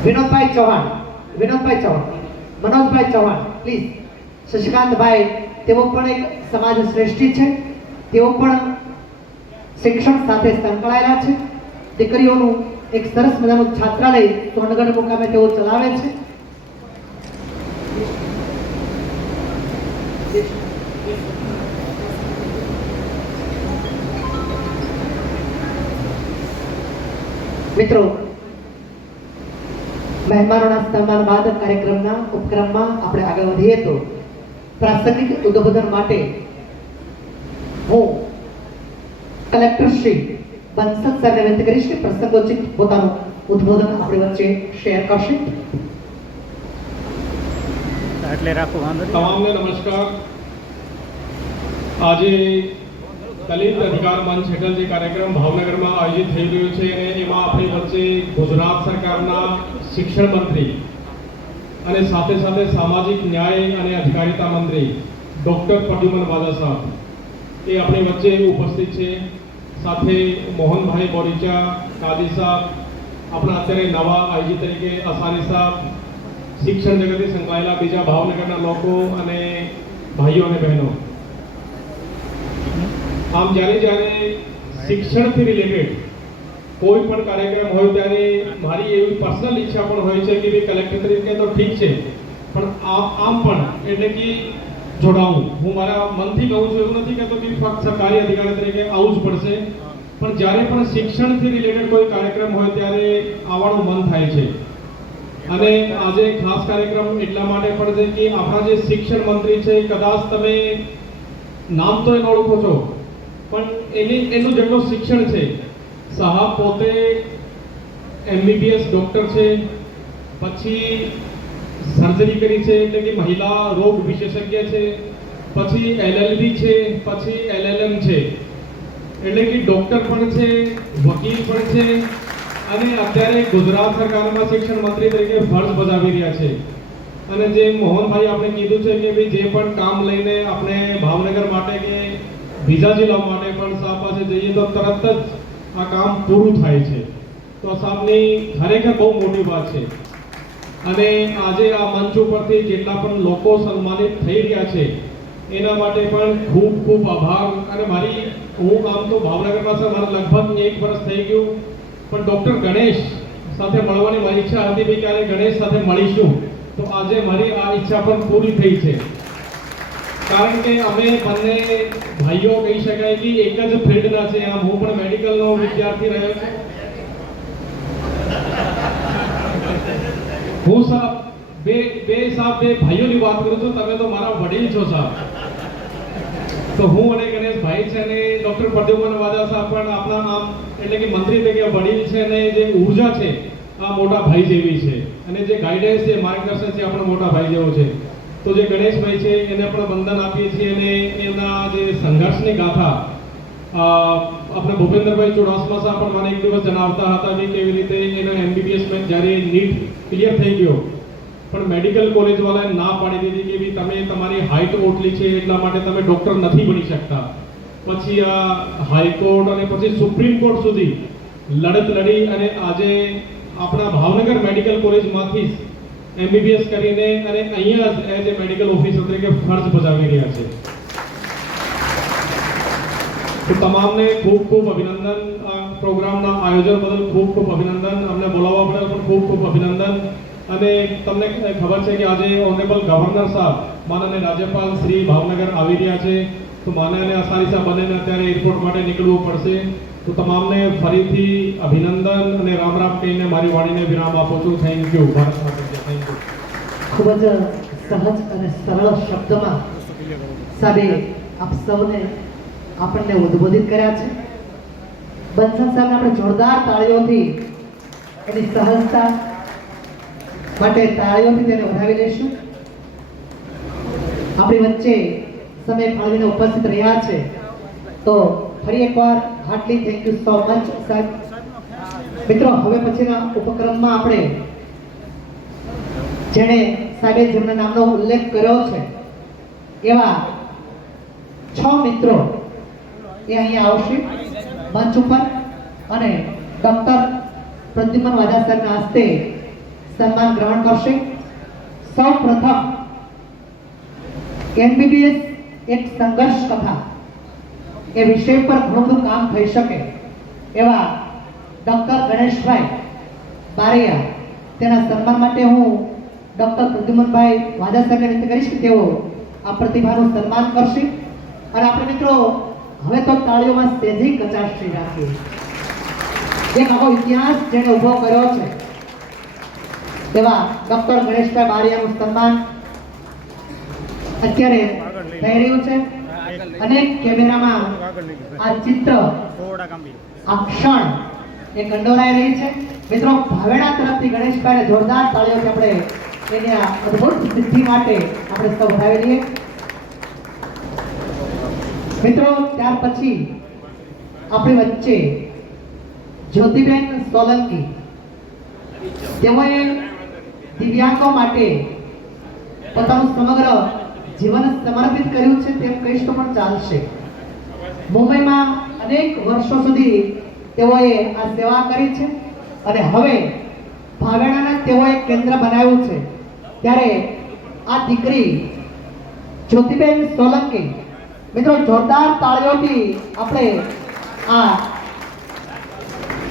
વિનોદભાઈ ચૌહાણ, મનોજભાઈ ચૌહાણ, પ્લીઝ. શશિકાંતભાઈ, તેઓ પણ એક સમાજ શ્રેષ્ઠી છે. તેઓ પણ શિક્ષણ સાથે સંકળાયેલા છે. દીકરીઓનું એક સરસ મજાનું છાત્રાલય સોનગઢ મુકામે તેઓ ચલાવે છે. મિત્રો, મહેમાનોના સન્માન બાદ કાર્યક્રમના ઉપક્રમમાં આપણે આગળ વધીએ તો પ્રાસંગિક ઉદ્બોધન માટે હું કલેક્ટર શ્રી બંસલ સરને વિનંતી કરીશ કે પ્રસંગોચિત પોતાનું ઉદ્બોધન આપણી વચ્ચે શેર કરશે. એટલે રાખો, વાંધો નહીં. તમામને નમસ્કાર. આજે દલિત અધિકાર મંચ હેઠળ જે કાર્યક્રમ ભાવનગરમાં આયોજિત થઈ રહ્યો છે અને એમાં આપણી વચ્ચે ગુજરાત સરકારના શિક્ષણ મંત્રી અને સાથે સાથે સામાજિક ન્યાય અને અધિકારિતા મંત્રી ડૉક્ટર પ્રદ્યુમન વાજા સાહેબ એ આપણી વચ્ચે ઉપસ્થિત છે. સાથે મોહનભાઈ બોરીચા, કાદી સાહેબ, આપણા અત્યારે નવા આઈજી તરીકે અસારી સાહેબ, શિક્ષણ જગતથી સંકળાયેલા બીજા ભાવનગરના લોકો અને ભાઈઓ અને બહેનો. આમ જ્યારે શિક્ષણથી રિલેટેડ કોઈ પણ કાર્યક્રમ હોય ત્યારે મારી એવી પર્સનલ ઈચ્છા પણ હોય છે કે ભાઈ કલેક્ટર તરીકે તો ઠીક છે, પણ આમ પણ એટલે કે જોડાવું. હું મારા મનથી કહું છું, એવું નથી કહેતો કે ફક્ત સરકારી અધિકારી તરીકે આવવું જ પડશે, પણ જ્યારે પણ શિક્ષણથી રિલેટેડ કોઈ કાર્યક્રમ હોય ત્યારે આવવાનું મન થાય છે. અને આજે ખાસ કાર્યક્રમ એટલા માટે પણ છે કે આપણા જે શિક્ષણ મંત્રી છે, કદાચ તમે નામ તો એને ઓળખો છો, પણ એનું જેટલું શિક્ષણ છે. સાહેબ પોતે MBBS ડૉક્ટર છે, પછી સર્જરી કરી છે એટલે કે મહિલા રોગ વિશેષજ્ઞ છે, પછી LLB છે, પછી LLM છે, એટલે કે ડૉક્ટર પણ છે, વકીલ પણ છે અને અત્યારે ગુજરાત સરકારમાં શિક્ષણ મંત્રી તરીકે ફરજ બજાવી રહ્યા છે. અને જે મોહનભાઈ આપણે કીધું છે કે ભાઈ જે પણ કામ લઈને આપણે ભાવનગર માટે કે બીજા જિલ્લાઓ માટે પણ સાહેબ પાસે જઈએ તો તરત જ આ કામ પૂરું થાય છે. તો સાહેબની ખરેખર બહુ મોટી વાત છે. અને આજે આ મંચ ઉપરથી જેટલા પણ લોકો સન્માનિત થઈ રહ્યા છે એના માટે પણ ખૂબ ખૂબ આભાર. અને હું આમ તો ભાવનગરમાં છે, મારે લગભગ 1 વર્ષ થઈ ગયું, પણ ડૉક્ટર ગણેશ સાથે મળવાની મારી ઈચ્છા હતી કે ક્યારે ગણેશ સાથે મળીશું, તો આજે મારી આ ઈચ્છા પણ પૂરી થઈ છે. કારણ કે અમે બંને ભાઈઓ કહી શકાય કે એક જ ફિલ્ડના છે. આમ હું પણ મેડિકલનો વિદ્યાર્થી રહ્યો છું. હું સાહેબ બે ભાઈઓની વાત કરું છું, તમે તો મારા વડીલ છો સાહેબ. તો હું અને ગણેશભાઈ છે અને ડૉક્ટર પ્રદ્યુમન વાજા સાહેબ પણ આપણા આમ એટલે કે મંત્રી તરીકે વડીલ છે અને જે ઉર્જા છે આ મોટા ભાઈ જેવી છે અને જે ગાઈડન્સ છે, માર્ગદર્શન છે આપણા મોટા ભાઈ જેવો છે. તો જે ગણેશભાઈ છે એને પણ વંદન આપીએ છીએ અને એમના જે સંઘર્ષની ગાથા આપણે ભૂપેન્દ્રભાઈ ચુડાસમા સાહેબ પણ મને એક દિવસ જણાવતા હતા કે કેવી રીતે એનો MBBS જ્યારે નીટ ક્લિયર થઈ ગયો પણ મેડિકલ કોલેજવાળાએ ના પાડી દીધી કે ભઈ તમે તમારી હાઇટ ઓટલી છે એટલા માટે તમે ડૉક્ટર નથી બની શકતા. પછી આ હાઈકોર્ટ અને પછી સુપ્રીમ કોર્ટ સુધી લડત લડી અને આજે આપણા ભાવનગર મેડિકલ કોલેજમાંથી જ MBBS કરીને અને અહીંયા જ એઝ એ મેડિકલ ઓફિસર તરીકે ફરજ બજાવી રહ્યા છે. તો તમામને ખૂબ ખૂબ અભિનંદન. આ પ્રોગ્રામના આયોજન બદલ ખૂબ ખૂબ અભિનંદન. અમને બોલાવવા બદલ પણ ખૂબ ખૂબ અભિનંદન. અને તમને ખબર છે કે આજે ઓનરેબલ ગવર્નર સાહેબ માનનીય રાજ્યપાલ શ્રી ભાવનગર આવી રહ્યા છે. તો માનનીય આસારી સાહેબ બંનેને અત્યારે એરપોર્ટ માટે નીકળવું પડશે. તો તમામને ફરીથી અભિનંદન અને રામ રામ કહીને મારી વાણીને વિરામ આપું છું. Thank you. ભારત માતા કી જય. Thank you. ખૂબ જ સહજ અને સરળ શબ્દમાં સાહેબે આપ સૌને આપણને ઉદ્બોધિત કર્યા છે. બંસલ સાહેબને આપણે જોરદાર તાળીઓથી એની સહજતા માટે તાળીઓથી તેને વધાવી લઈશું. આપણી વચ્ચે સમય ફાળવીને ઉપસ્થિત રહ્યા છે તો ફરી એકવાર હાર્ટલી થેન્ક યુ સો મચ સાહેબ. મિત્રો, હવે પછીના ઉપક્રમમાં આપણે જેણે સાહેબે જેમના નામનો ઉલ્લેખ કર્યો છે એવા 6 મિત્રો એ અહીંયા આવશે મંચ ઉપર અને ડોક્ટર પ્રદ્યુમન વાજા સાહેબના હસ્તે સન્માન ગ્રહણ કરશે. સૌ પ્રથમ MBBS એક સંઘર્ષ કથા એ વિષય પર ઘણું બધું કામ થઈ શકે એવા ડોક્ટર ગણેશભાઈ બારૈયા, તેના સન્માન માટે હું ડોક્ટર પ્રદ્યુમનભાઈ વાજા સાહેબને વિનંતી કરીશ કે તેઓ આ પ્રતિભાનું સન્માન કરશે. અને આપણે મિત્રો હવે તો તાળીઓમાં સહેજી કચાશી રાખીએ. એક આખો ઇતિહાસ જેને ઊભો કર્યો છે તેવા ડોક્ટર ગણેશભાઈ બારૈયાનું સન્માન અત્યારે થઈ રહ્યું છે. અનેક કેમેરામાં આ ચિત્ર આ ક્ષણ એ કંડોરાઈ રહી છે. મિત્રો, ભાવેણા તરફથી ગણેશભાઈને જોરદાર તાળીઓથી આપણે એની આ અદ્ભુત સિદ્ધિ માટે આપણે સૌ વધાવી લઈએ. મિત્રો, ત્યાર પછી આપણી વચ્ચે જ્યોતિબેન સોલંકી, તેઓએ દિવ્યાંગો માટે પોતાનું સમગ્ર જીવન સમર્પિત કર્યું છે તેમ કહીશ તો પણ ચાલશે. મુંબઈમાં અનેક વર્ષો સુધી તેઓએ આ સેવા કરી છે અને હવે ભાવેણાના તેઓએ કેન્દ્ર બનાવ્યું છે. ત્યારે આ દીકરી જ્યોતિબેન સોલંકી, મિત્રો જોરદાર તાળીઓથી આપણે આ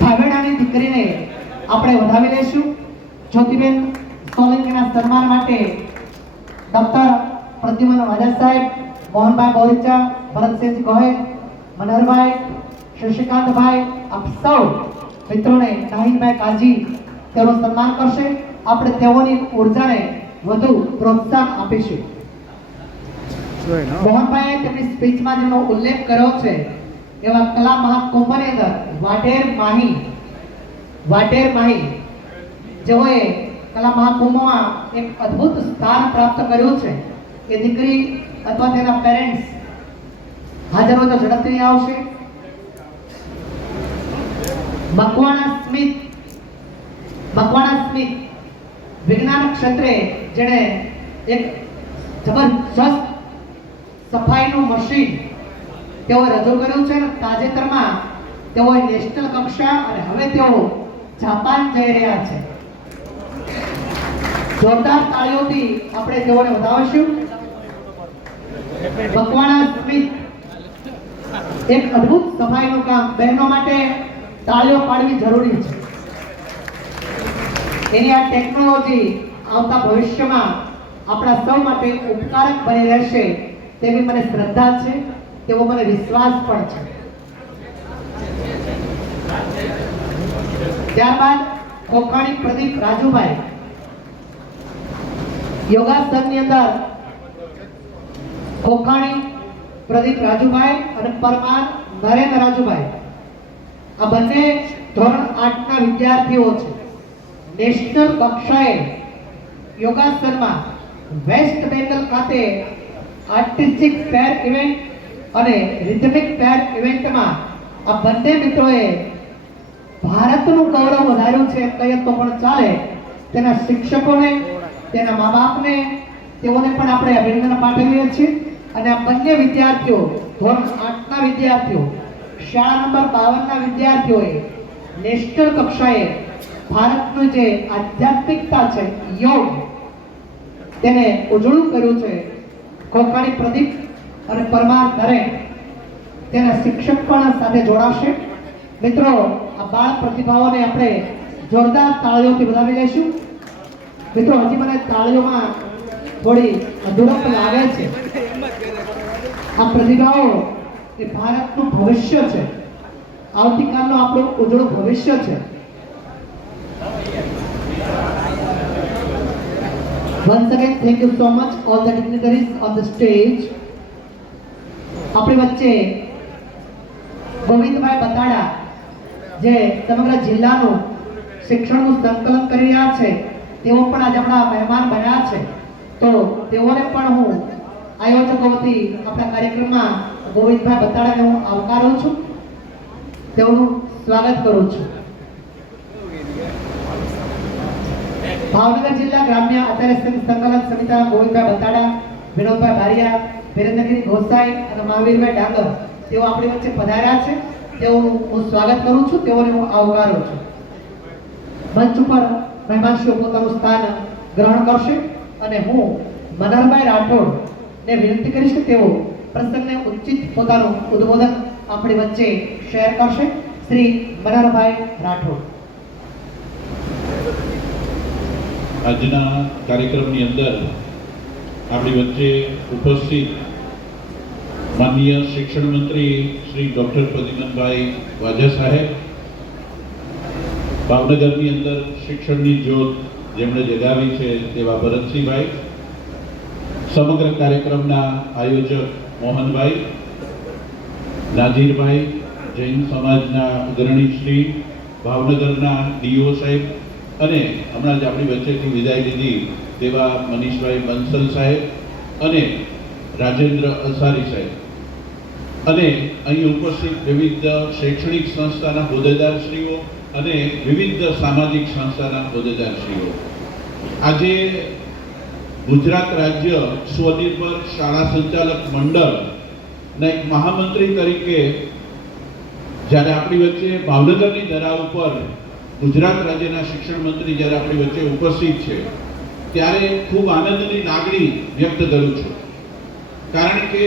ભાવેણાની દીકરીને આપણે વધાવી લઈશું. જ્યોતિબેન સોલંકીના સન્માન માટે ડોક્ટર પ્રદ્યુમન વાજા સાહેબ, મોહનભાઈ બોરીચા, ભરતસિંહ ગોહેલ, મનહરભાઈ, શશિકાંતભાઈ, આપ સૌ મિત્રોને નાહિદભાઈ કાજી તેનું સન્માન કરશે. આપણે તેઓની ઉર્જાને વધુ પ્રોત્સાહન આપીશું. મોહનભાઈએ તેમની સ્પીચમાં જેનો ઉલ્લેખ કર્યો છે એવા કલા મહાકુંભની અંદર વાટેર માહી જેઓએ કલા મહાકુંભમાં એક અદ્ભુત સ્થાન પ્રાપ્ત કર્યું છે. એ દીકરી અથવા તેના પેરેન્ટ્સ હાજર હોય તો ઝડપથી આવશે. મકવાણા સ્મિથ વિજ્ઞાન ક્ષેત્રે જેણે એક જબરજસ્ત સફાઈનું મશીન તેઓ રજૂ કર્યું છે. તાજેતરમાં તેઓ નેશનલ કક્ષા અને હવે તેઓ જાપાન જઈ રહ્યા છે. જોરદાર તાળીઓથી આપણે તેઓને વધાવીશું. મકવાણા સ્મિથ એક અદ્ભુત સફાઈનું કામ, બહેનો માટે તાળીઓ પાડવી જરૂરી છે. એની આ ટેકનોલોજી આવતા ભવિષ્યમાં આપણા સૌ માટે ઉપકારક બની રહેશે તેવી મને શ્રદ્ધા છે, તેવો મને વિશ્વાસ પણ છે. ત્યારબાદ ખોખાણી પ્રદીપ રાજુભાઈ, યોગાસનની અંદર ખોખાણી પ્રદીપ રાજુભાઈ અને પરમાર નરેન્દ્ર રાજુભાઈ, આ બંને ધોરણ 8 ના વિદ્યાર્થીઓ છે. નેશનલ કક્ષાએ યોગાસનમાં વેસ્ટ બેંગલ ખાતે આર્ટિસ્ટિક પેર ઇવેન્ટ અને રિધમિક પેર ઇવેન્ટમાં આ બંને મિત્રોએ ભારતનું ગૌરવ વધાર્યું છે કહીએ તો પણ ચાલે. તેના શિક્ષકોને તેના મા બાપને તેઓને પણ આપણે અભિનંદન પાઠવીએ છીએ અને આ બંને વિદ્યાર્થીઓ ધોરણ 8ના વિદ્યાર્થીઓ શાળા નંબર 52ના વિદ્યાર્થીઓએ નેશનલ કક્ષાએ ભારતનું જે આધ્યાત્મિકતા છે યોગ તેને ઉજળું કર્યું છે. કોકાણી પ્રદીપ અને પરમાર નરેન તેના શિક્ષક પણ સાથે જોડાશે. મિત્રો, આ બાળ પ્રતિભાઓને આપણે જોરદાર તાળીઓથી વધાવી લઈશું. મિત્રો, હજી મને તાળીઓમાં થોડી અધૂરપ લાગે છે. આ પ્રતિભાઓ એ ભારતનું ભવિષ્ય છે, આવતીકાલનું આપણું ઉજળું ભવિષ્ય છે. Once again, thank you so much all the dignitaries on the stage. આપણી વચ્ચે ગોવિંદભાઈ બતાડા જે સમગ્ર જિલ્લાનું શિક્ષણનું સંકલન કરી રહ્યા છે, તેઓ પણ આજે આપણા મહેમાન બન્યા છે. તો તેઓને પણ હું આયોજકો વતી આપણા કાર્યક્રમમાં ગોવિંદભાઈ બતાડાને હું આવકારું છું, તેઓનું સ્વાગત કરું છું. ભાવનગર જિલ્લા ગ્રામ્ય આચાર્ય સંઘ સંકલન સમિતિના ગોવિંદભાઈ બતાડા, વિનોદભાઈ બારિયા, વિરેન્દ્રગીરી ગોસાઈ અને મહાવીરભાઈ ડાંગર તેઓ આપણી વચ્ચે પધાર્યા છે. તેઓનું હું સ્વાગત કરું છું, તેઓને હું આવકારું છું. મંચ ઉપર મહેમાનશ્રીઓ પોતાનું સ્થાન ગ્રહણ કરશે અને હું મનહરભાઈ રાઠોડને વિનંતી કરીશ કે તેઓ પ્રસંગને ઉચિત પોતાનું ઉદ્બોધન આપણી વચ્ચે શેર કરશે. શ્રી મનહરભાઈ રાઠોડ. આજના કાર્યક્રમની અંદર આપણી વચ્ચે ઉપસ્થિત માનનીય શિક્ષણ મંત્રી શ્રી ડૉક્ટર પ્રદ્યુમનભાઈ વાજા સાહેબ, ભાવનગરની અંદર શિક્ષણની જ્યોત જેમણે જગાવી છે તેવા ભરતસિંહભાઈ, સમગ્ર કાર્યક્રમના આયોજક મોહનભાઈ, નાજીરભાઈ, જૈન સમાજના અગ્રણી શ્રી, ભાવનગરના ડીઓ સાહેબ અને હમણાં જ આપણી વચ્ચેથી વિદાય લીધી તેવા મનીષભાઈ બંસલ સાહેબ અને રાજેન્દ્ર અંસારી સાહેબ અને અહીં ઉપસ્થિત વિવિધ શૈક્ષણિક સંસ્થાના હોદ્દેદારશ્રીઓ અને વિવિધ સામાજિક સંસ્થાના હોદ્દેદારશ્રીઓ, આજે ગુજરાત રાજ્ય સ્વનિર્ભર શાળા સંચાલક મંડળના એક મહામંત્રી તરીકે જ્યારે આપણી વચ્ચે ભાવનગરની ધરા ઉપર ગુજરાત રાજ્યના શિક્ષણ મંત્રી જ્યારે આપણી વચ્ચે ઉપસ્થિત છે ત્યારે ખૂબ આનંદની લાગણી વ્યક્ત કરું છું. કારણ કે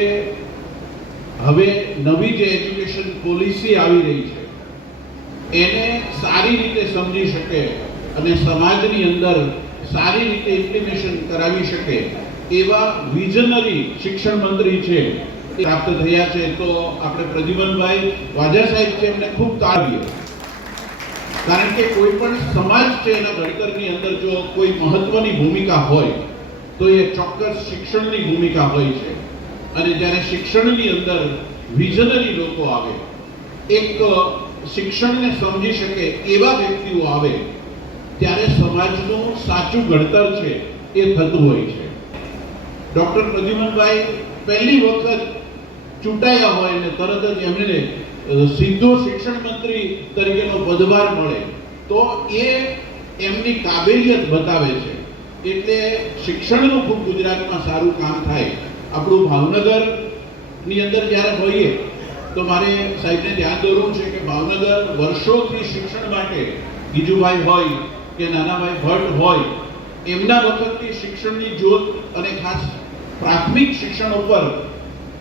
હવે નવી જે એજ્યુકેશન પોલિસી આવી રહી છે એને સારી રીતે સમજી શકે અને સમાજની અંદર સારી રીતે ઇમ્પ્લિમેશન કરાવી શકે એવા વિઝનરી શિક્ષણ મંત્રી છે એ પ્રાપ્ત થયા છે. તો આપણે પ્રદ્યુમનભાઈ વાજા સાહેબ છે એમને ખૂબ તાળીએ. કારણ કે કોઈ પણ સમાજ છે એના ઘડતરની અંદર જો કોઈ મહત્વની ભૂમિકા હોય તો એ ચોક્કસ શિક્ષણની ભૂમિકા હોય છે. અને જ્યારે શિક્ષણની અંદર વિઝનરી લોકો આવે, એક શિક્ષણને સમજી શકે એવા વ્યક્તિઓ આવે ત્યારે સમાજનું સાચું ઘડતર છે એ થતું હોય છે. ડૉક્ટર પ્રદ્યુમનભાઈ પહેલી વખત ચૂંટાયા હોય અને તરત જ એમને સીધો શિક્ષણ મંત્રી તરીકેનો પદભાર મળે તો એ એમની કાબેલિયત બતાવે છે. એટલે શિક્ષણનું ખૂબ ગુજરાતમાં સારું કામ થાય. આપણું ભાવનગરની અંદર જ્યારે હોઈએ તો મારે સાહેબને ધ્યાન દોરવું છે કે ભાવનગર વર્ષોથી શિક્ષણ માટે ગીજુભાઈ હોય કે નાનાભાઈ ભટ્ટ હોય એમના વખતથી શિક્ષણની જ્યોત અને ખાસ પ્રાથમિક શિક્ષણ ઉપર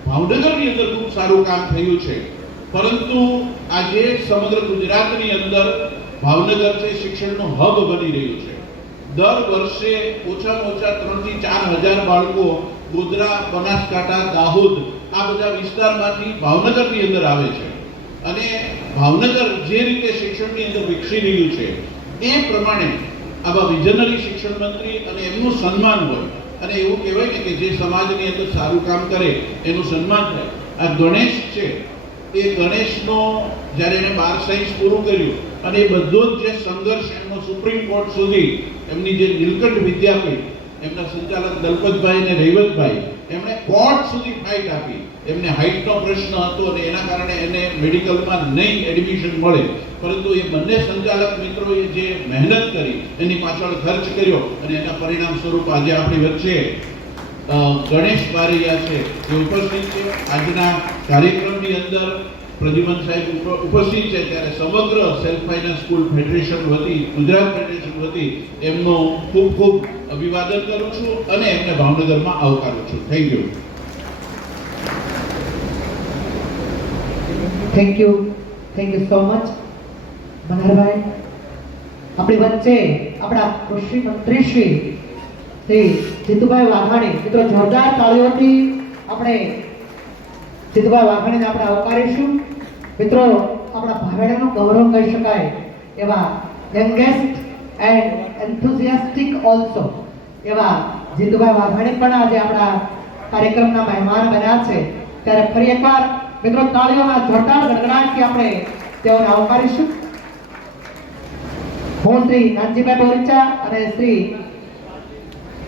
ભાવનગરની અંદર ખૂબ સારું કામ થયું છે. પરંતુ આજે સમગ્ર ગુજરાતની અંદર ભાવનગર છે શિક્ષણનું હબ બની રહ્યું છે. દર વર્ષે ઓછામાં ઓછા 3 થી 4 હજાર બાળકો ગોધરા, બનાસકાંઠા, દાહોદ આ બધા વિસ્તારમાંથી ભાવનગરની અંદર આવે છે. અને ભાવનગર જે રીતે શિક્ષણની અંદર વિકસી રહ્યું છે એ પ્રમાણે આવા વિઝનરી શિક્ષણ મંત્રી અને એમનું સન્માન હોય અને એવું કહેવાય ને કે જે સમાજની અંદર સારું કામ કરે એનું સન્માન થાય. આ ગણેશ છે એ ગણેશનો જ્યારે એને 12 સાયન્સ પૂરું કર્યું અને એ બધો જ જે સંઘર્ષ એમનો સુપ્રીમ કોર્ટ સુધી એમની જે નીલકંઠ વિદ્યાપીઠ એમના સંચાલક દલપતભાઈ અને રૈવતભાઈ એમણે કોર્ટ સુધી ફાઇટ આપી. એમને હાઇટનો પ્રશ્ન હતો અને એના કારણે એને મેડિકલમાં નહીં એડમિશન મળે, પરંતુ એ બંને સંચાલક મિત્રોએ જે મહેનત કરી એની પાછળ ખર્ચ કર્યો અને એના પરિણામ સ્વરૂપ આજે આપણી વચ્ચે ગણેશ બારૈયા છે એ ઉપસ્થિત છે. આજના કાર્યક્રમની અંદર પ્રદ્યુમન સાહેબ ઉપસ્થિત છે, ત્યારે સમગ્ર સેલ્ફ ફાઇનાન્સ સ્કૂલ ફેડરેશન વતી, ગુજરાત ફેડરેશન વતી એમનો ખૂબ ખૂબ અભિવાદન કરું છું અને એમને ભાવનગરમાં આવકારું છું. Thank you. Thank you so much Manharbhai. આપણી વચ્ચે આપણા કૃષિ મંત્રી શ્રી જીતુભાઈ વાઘાણી, મિત્રો જોરદાર તાળીઓથી આપણે જીતુભાઈ વાઘાણીને આપણે આવકારીશું. મિત્રો આપણા ભાવેડાનું ગૌરવ કહી શકાય એવા યંગેસ્ટ એન્ડ એન્થુઝિયાસ્ટિક ઓલ્સો એવા જીતુભાઈ વાઘાણી પણ આજે આપણા કાર્યક્રમના મહેમાન બન્યા છે. ત્યારે ફરી એકવાર મિત્રો તાળીઓના જોરદાર ગડગડાટથી આપણે તેઓને આવકારીશું. હું શ્રી નાનજીભાઈ બોરીચા અને શ્રી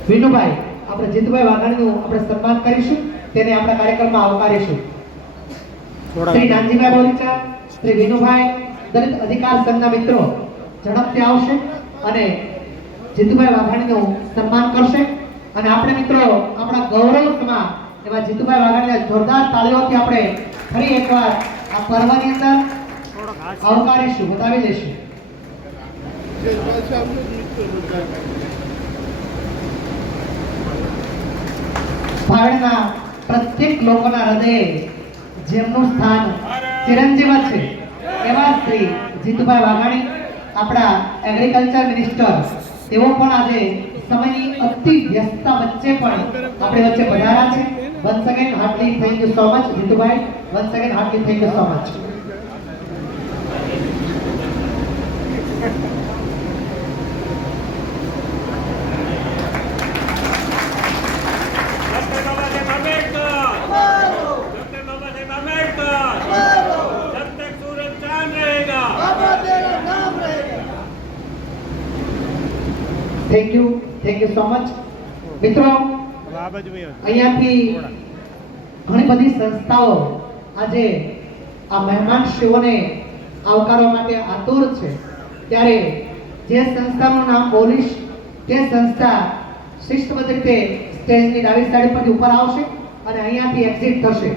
વિનુભાઈ આપણે જીતુભાઈ વાઘાણીનું આપણે સન્માન કરીશું, તેને આપણા કાર્યક્રમમાં આવકારીશું. શ્રી નાનજીભાઈ બોરીચા, શ્રી વિનુભાઈ દલિત અધિકાર સંઘના મિત્રો ઝડપથી આવશે અને જીતુભાઈ વાઘાણીનું સન્માન કરશે. અને આપણે મિત્રો આપણા ગૌરવ સમા એવા જીતુભાઈ વાઘાણીને જોરદાર તાળીઓથી આપણે ફરી એકવાર આ પર્વની અંદર આવકારીશું, બતાવી દઈશું. ભાવેડના પ્રત્યેક લોકોના હૃદયે જેમનું સ્થાન ચિરંજીવ છે એવા શ્રી જીતુભાઈ વાઘાણી, આપણા એગ્રીકલ્ચર મિનિસ્ટર, તેઓ પણ આજે સમયની અતિ વ્યસ્તતા વચ્ચે પણ આપણી વચ્ચે પધાર્યા છે. Once again heartly thank you so much Jitubhai. Once again heartly thank you so much. Thank you so much. મિત્રો અહીંયાથી ઘણી બધી સંસ્થાઓ આજે આ મહેમાનશ્રીઓને આવકારવા માટે આતુર છે. ત્યારે જે સંસ્થાનું નામ બોલીશ તે સંસ્થા શિસ્તબદ્ધ રીતે સ્ટેજની ડાબી સાઈડ પરથી ઉપર આવશે અને અહીંયાથી એક્ઝિટ થશે.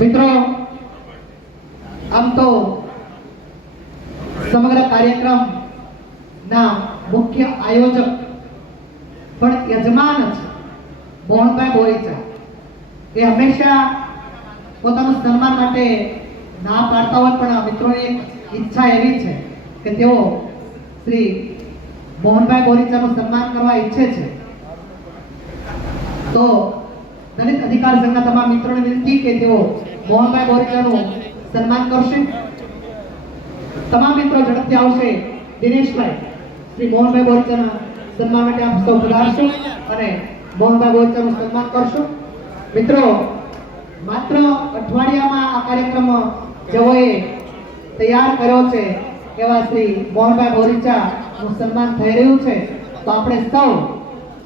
મિત્રો આમ તો સમગ્ર કાર્યક્રમના મુખ્ય આયોજક પણ યજમાન છે મોહનભાઈ બોરીચા. એ હંમેશા પોતાનું સન્માન માટે ના પાડતા હોય, પણ મિત્રોની એક ઈચ્છા એવી છે કે તેઓ શ્રી મોહનભાઈ બોરીચાનું સન્માન કરવા ઈચ્છે છે. તો દલિત અધિકાર સંઘના તમામ મિત્રોને વિનંતી કે તેઓ મોહનભાઈ બોરીચાનું સન્માન કરશે. તમામ મિત્રો ઝડપથી આવશે. દિનેશભાઈ, શ્રી મોહનભાઈ બોરીચાના સન્માન માટે આપ સૌ પધારશો અને મોહનભાઈ બોરીચાનું સન્માન કરશો. મિત્રો માત્ર અઠવાડિયામાં આ કાર્યક્રમ જેઓએ તૈયાર કર્યો છે એવા શ્રી મોહનભાઈ બોરીચાનું સન્માન થઈ રહ્યું છે. તો આપણે સૌ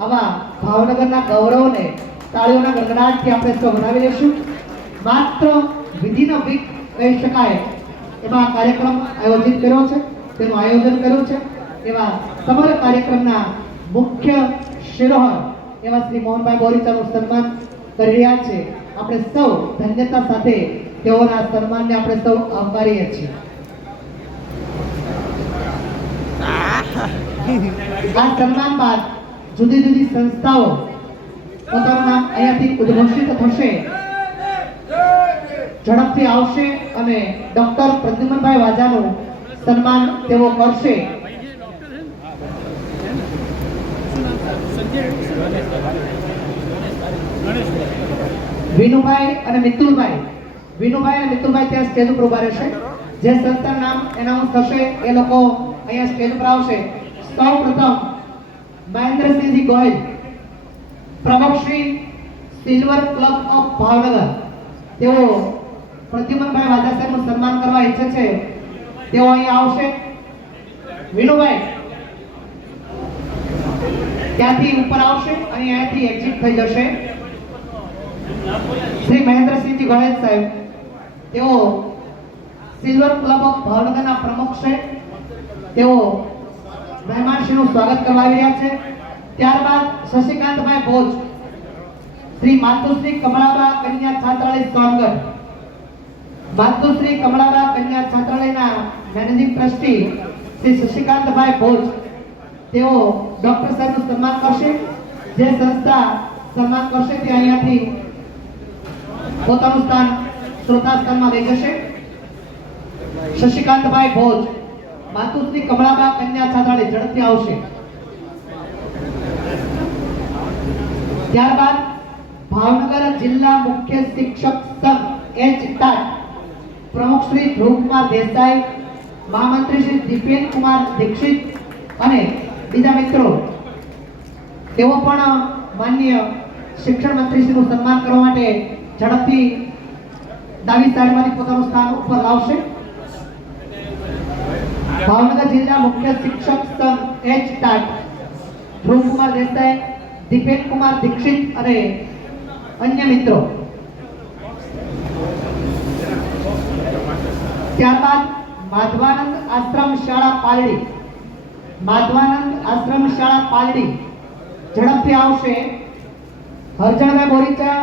આવા ભાવનગરના ગૌરવને તાળીઓના ગડગડાટથી આપણે સૌ વધાવી લઈશું. માત્ર વિધિનો વીક કહી શકાય એમાં આ કાર્યક્રમ આયોજિત કર્યો છે, તેનું આયોજન કર્યું છે. એવા સમગ્ર કાર્યક્રમના મુખ્ય શિરોહર એવા શ્રી મોહનભાઈ બોરીચાનું સન્માન કરી રહ્યા છે. આપણે સૌ ધન્યતા સાથે તેઓના સન્માનને આપણે સૌ આવકારીએ છીએ. આ સન્માન બાદ જુદી જુદી સંસ્થાઓ પોતાનું નામ અહીંયાથી ઉદ્ઘોષિત થશે, ઝડપથી આવશે અને ડોક્ટર પ્રદ્યુમનભાઈ વાજાનું સન્માન તેઓ કરશે. વિનુભાઈ અને મિતુલભાઈ ત્યાં સ્ટેજ ઉપર ઉભા રહેશે. જે સંસ્થાનું નામ એનાઉન્સ થશે એ લોકો અહીંયા સ્ટેજ ઉપર આવશે. સૌ પ્રથમ મહેન્દ્રસિંહજી ગોહિલ, પ્રમુખ Shri silver club of Bhavnagar, તેઓ પ્રદ્યુમનભાઈ વાજા સાહેબનું સન્માન કરવા ઈચ્છે છે. તેઓ અહીં આવશે. વિનુભાઈ ત્યાંથી ઉપર આવશે અને અહીંયાથી એક્ઝિટ થઈ જશે. શ્રી મહેન્દ્રસિંહજી ગોહેલ સાહેબ, તેઓ સિલ્વર ક્લબ ઓફ ભાવનગરના પ્રમુખ છે. તેઓ મહેમાનશ્રીનું સ્વાગત કરવા આવી રહ્યા છે. ત્યારબાદ શશિકાંતભાઈ ભોજ, શ્રી માતુશ્રી કમળાબા કન્યા છાત્રાલય સોનગઢ, માતુશ્રી કમળાબા કન્યા છાત્રાલયના મેનેજિંગ ટ્રસ્ટી શ્રી શશિકાંતભાઈ ભોજ, તેઓ ડોક્ટર સાહેબનું સન્માન કરશે. જે સંસ્થા સન્માન કરશે તે અહીંયાથી પોતાનું સ્થાન શ્રોતા સ્થાનમાં લઈ જશે. શશિકાંતભાઈ ભોજ, માતુશ્રી કમળાબા કન્યા છાત્રાલય, ઝડપથી આવશે. ત્યારબાદ ભાવનગર જિલ્લા મુખ્ય શિક્ષક સંઘ એચ.ટાટ પ્રમુખ શ્રી ધ્રુવકુમાર દેસાઈ, મહામંત્રી શ્રી દીપેન કુમાર દીક્ષિત અને બીજા મિત્રો, તેઓ પણ માનનીય શિક્ષણ મંત્રીશ્રીનું સન્માન કરવા માટે ઝડપથી ડાબી સાઈડમાંથી પોતાનું સ્થાન ઉપર લાવશે. ભાવનગર જિલ્લા મુખ્ય શિક્ષક સંઘ એચ.ટાટ ધ્રુવકુમાર દેસાઈ, દીપેન કુમાર દીક્ષિત અને અન્ય મિત્રો. ત્યારબાદ માધવાનંદ આશ્રમ શાળા પાલડી, માધવાનંદ આશ્રમ શાળા પાલડી, ઝડપથી આવશે. હરજણભાઈ બોરીચા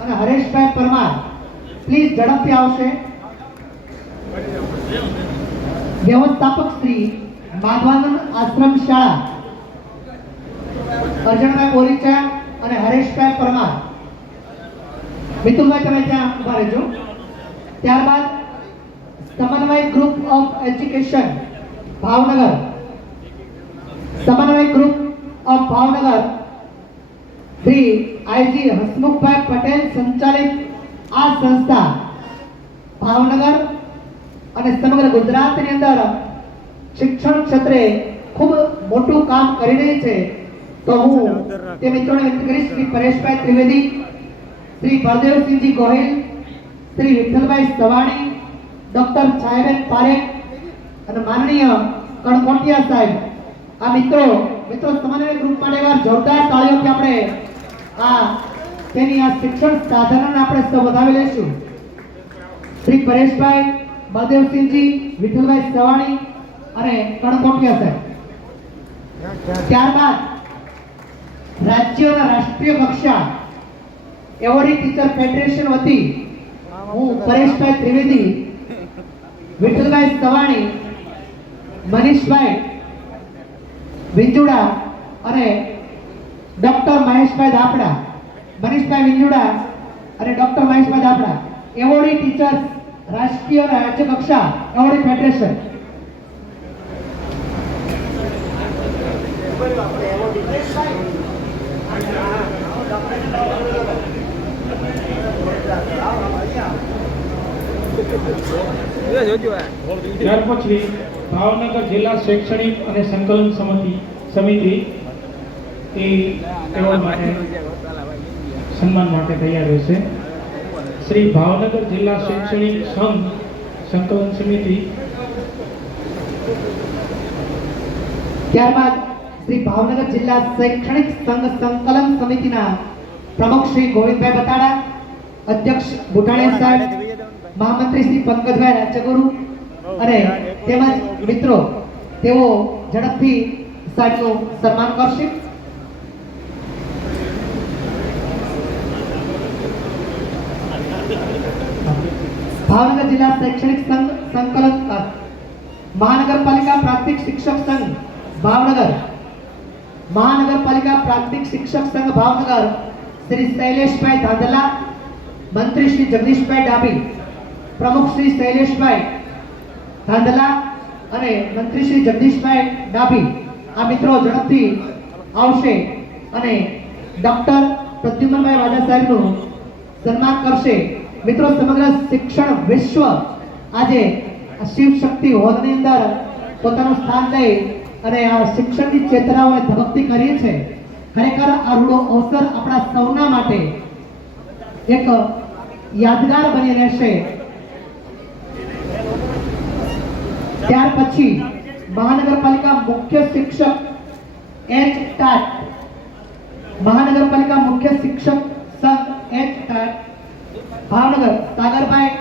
અને હરેશભાઈ પરમાર, પ્લીઝ ઝડપથી આવશે. વ્યવસ્થાપક શ્રી માધવાનંદ આશ્રમ શાળા, અર્જણભાઈ બોરીચા અને હરેશભાઈ પરમાર. મિતુલભાઈ તમે ત્યાં ઉભા રહેજો. ત્યારબાદ સમન્વય ગ્રુપ ઓફ એજ્યુકેશન ભાવનગર, સમન્વય group of Bhavnagar Shri IG Hasmukhbhai Patel સંચાલિત આ સંસ્થા ભાવનગર અને સમગ્ર ગુજરાતની અંદર શિક્ષણ ક્ષેત્રે ખૂબ મોટું કામ કરી રહી છે. તો હું તે મિત્રોને વિનંતી કરીશ, શ્રી પરેશભાઈ ત્રિવેદી, શ્રી બળદેવસિંહજી ગોહિલ, શ્રી વિઠ્ઠલભાઈ સવાણી, ડોક્ટર છાયાબેન પારેખ અને માનનીય કણકોટિયા સાહેબ, આ મિત્રો સમન્વય ગ્રુપ માટે એકવાર જોરદાર તાળીઓથી આપણે તેની આ શિક્ષણ સાધનને આપણે સૌ વધાવી લઈશું. શ્રી પરેશભાઈ, બળદેવસિંહજી, વિઠ્ઠલભાઈ સવાણી અને કણકોટિયા સાહેબ. ત્યારબાદ રાજ્ય અને રાષ્ટ્રીય કક્ષા એવોર્ડી ટીચર ફેડરેશન વતી હું પરેશભાઈ ત્રિવેદી, વિઠ્ઠલભાઈ સવાણી, મનીષભાઈ વિંજુડા અને ડોક્ટર મહેશભાઈ દાપડા, મનીષભાઈ વિંજુડા અને ડોક્ટર મહેશભાઈ દાપડા, એવોર્ડી ટીચર્સ રાષ્ટ્રીય અને રાજ્ય કક્ષા એવોર્ડી ફેડરેશન. ત્યાર પછી ભાવનગર જિલ્લા શૈક્ષણિક અને સંકલન સમિતિ એ એવોર્ડ માટે સન્માન માટે તૈયાર રહેશે. શ્રી ભાવનગર જિલ્લા શૈક્ષણિક સંઘ સંકલન સમિતિ. ત્યારબાદ શ્રી ભાવનગર જિલ્લા શૈક્ષણિક સંઘ સંકલન સમિતિના પ્રમુખ શ્રી ગોવિંદભાઈ બતાડા, અધ્યક્ષ બુટાણીયા સાહેબ, મહામંત્રી શ્રી પંકજભાઈ રાજ્યગુરુ અને તેમજ મિત્રો, તેઓ ઝડપથી સાહેબનું સન્માન કરશે. ભાવનગર જિલ્લા શૈક્ષણિક સંઘ સંકલન મહાનગરપાલિકા પ્રાથમિક શિક્ષક સંઘ ભાવનગર, મહાનગરપાલિકા પ્રાથમિક શિક્ષક સંઘ ભાવનગર શ્રી શૈલેષભાઈ ધાંધલા, મંત્રી શ્રી જગદીશભાઈ ડાભી, પ્રમુખ શ્રી શૈલેષભાઈ ધાંધલા અને મંત્રી શ્રી જગદીશભાઈ ડાભી, આ મિત્રો ઝડપથી આવશે અને ડોક્ટર પ્રદ્યુમનભાઈ વાડા સાહેબનું સન્માન કરશે. મિત્રો, સમગ્ર શિક્ષણ વિશ્વ આજે શિવ શક્તિ હોલની અંદર પોતાનું સ્થાન લઈ અને આ શિક્ષણની ચેતનાઓને ધબકતી કરીએ છે. ખરેખર આ રૂડો અવસર આપણા સૌના માટે એક યાદગાર બની રહેશે. ત્યાર પછી મહાનગરપાલિકા મુખ્ય શિક્ષક એચ.ટાટ મહાનગરપાલિકા મુખ્ય શિક્ષક સંઘ એચ ભાવનગર સાગરભાઈ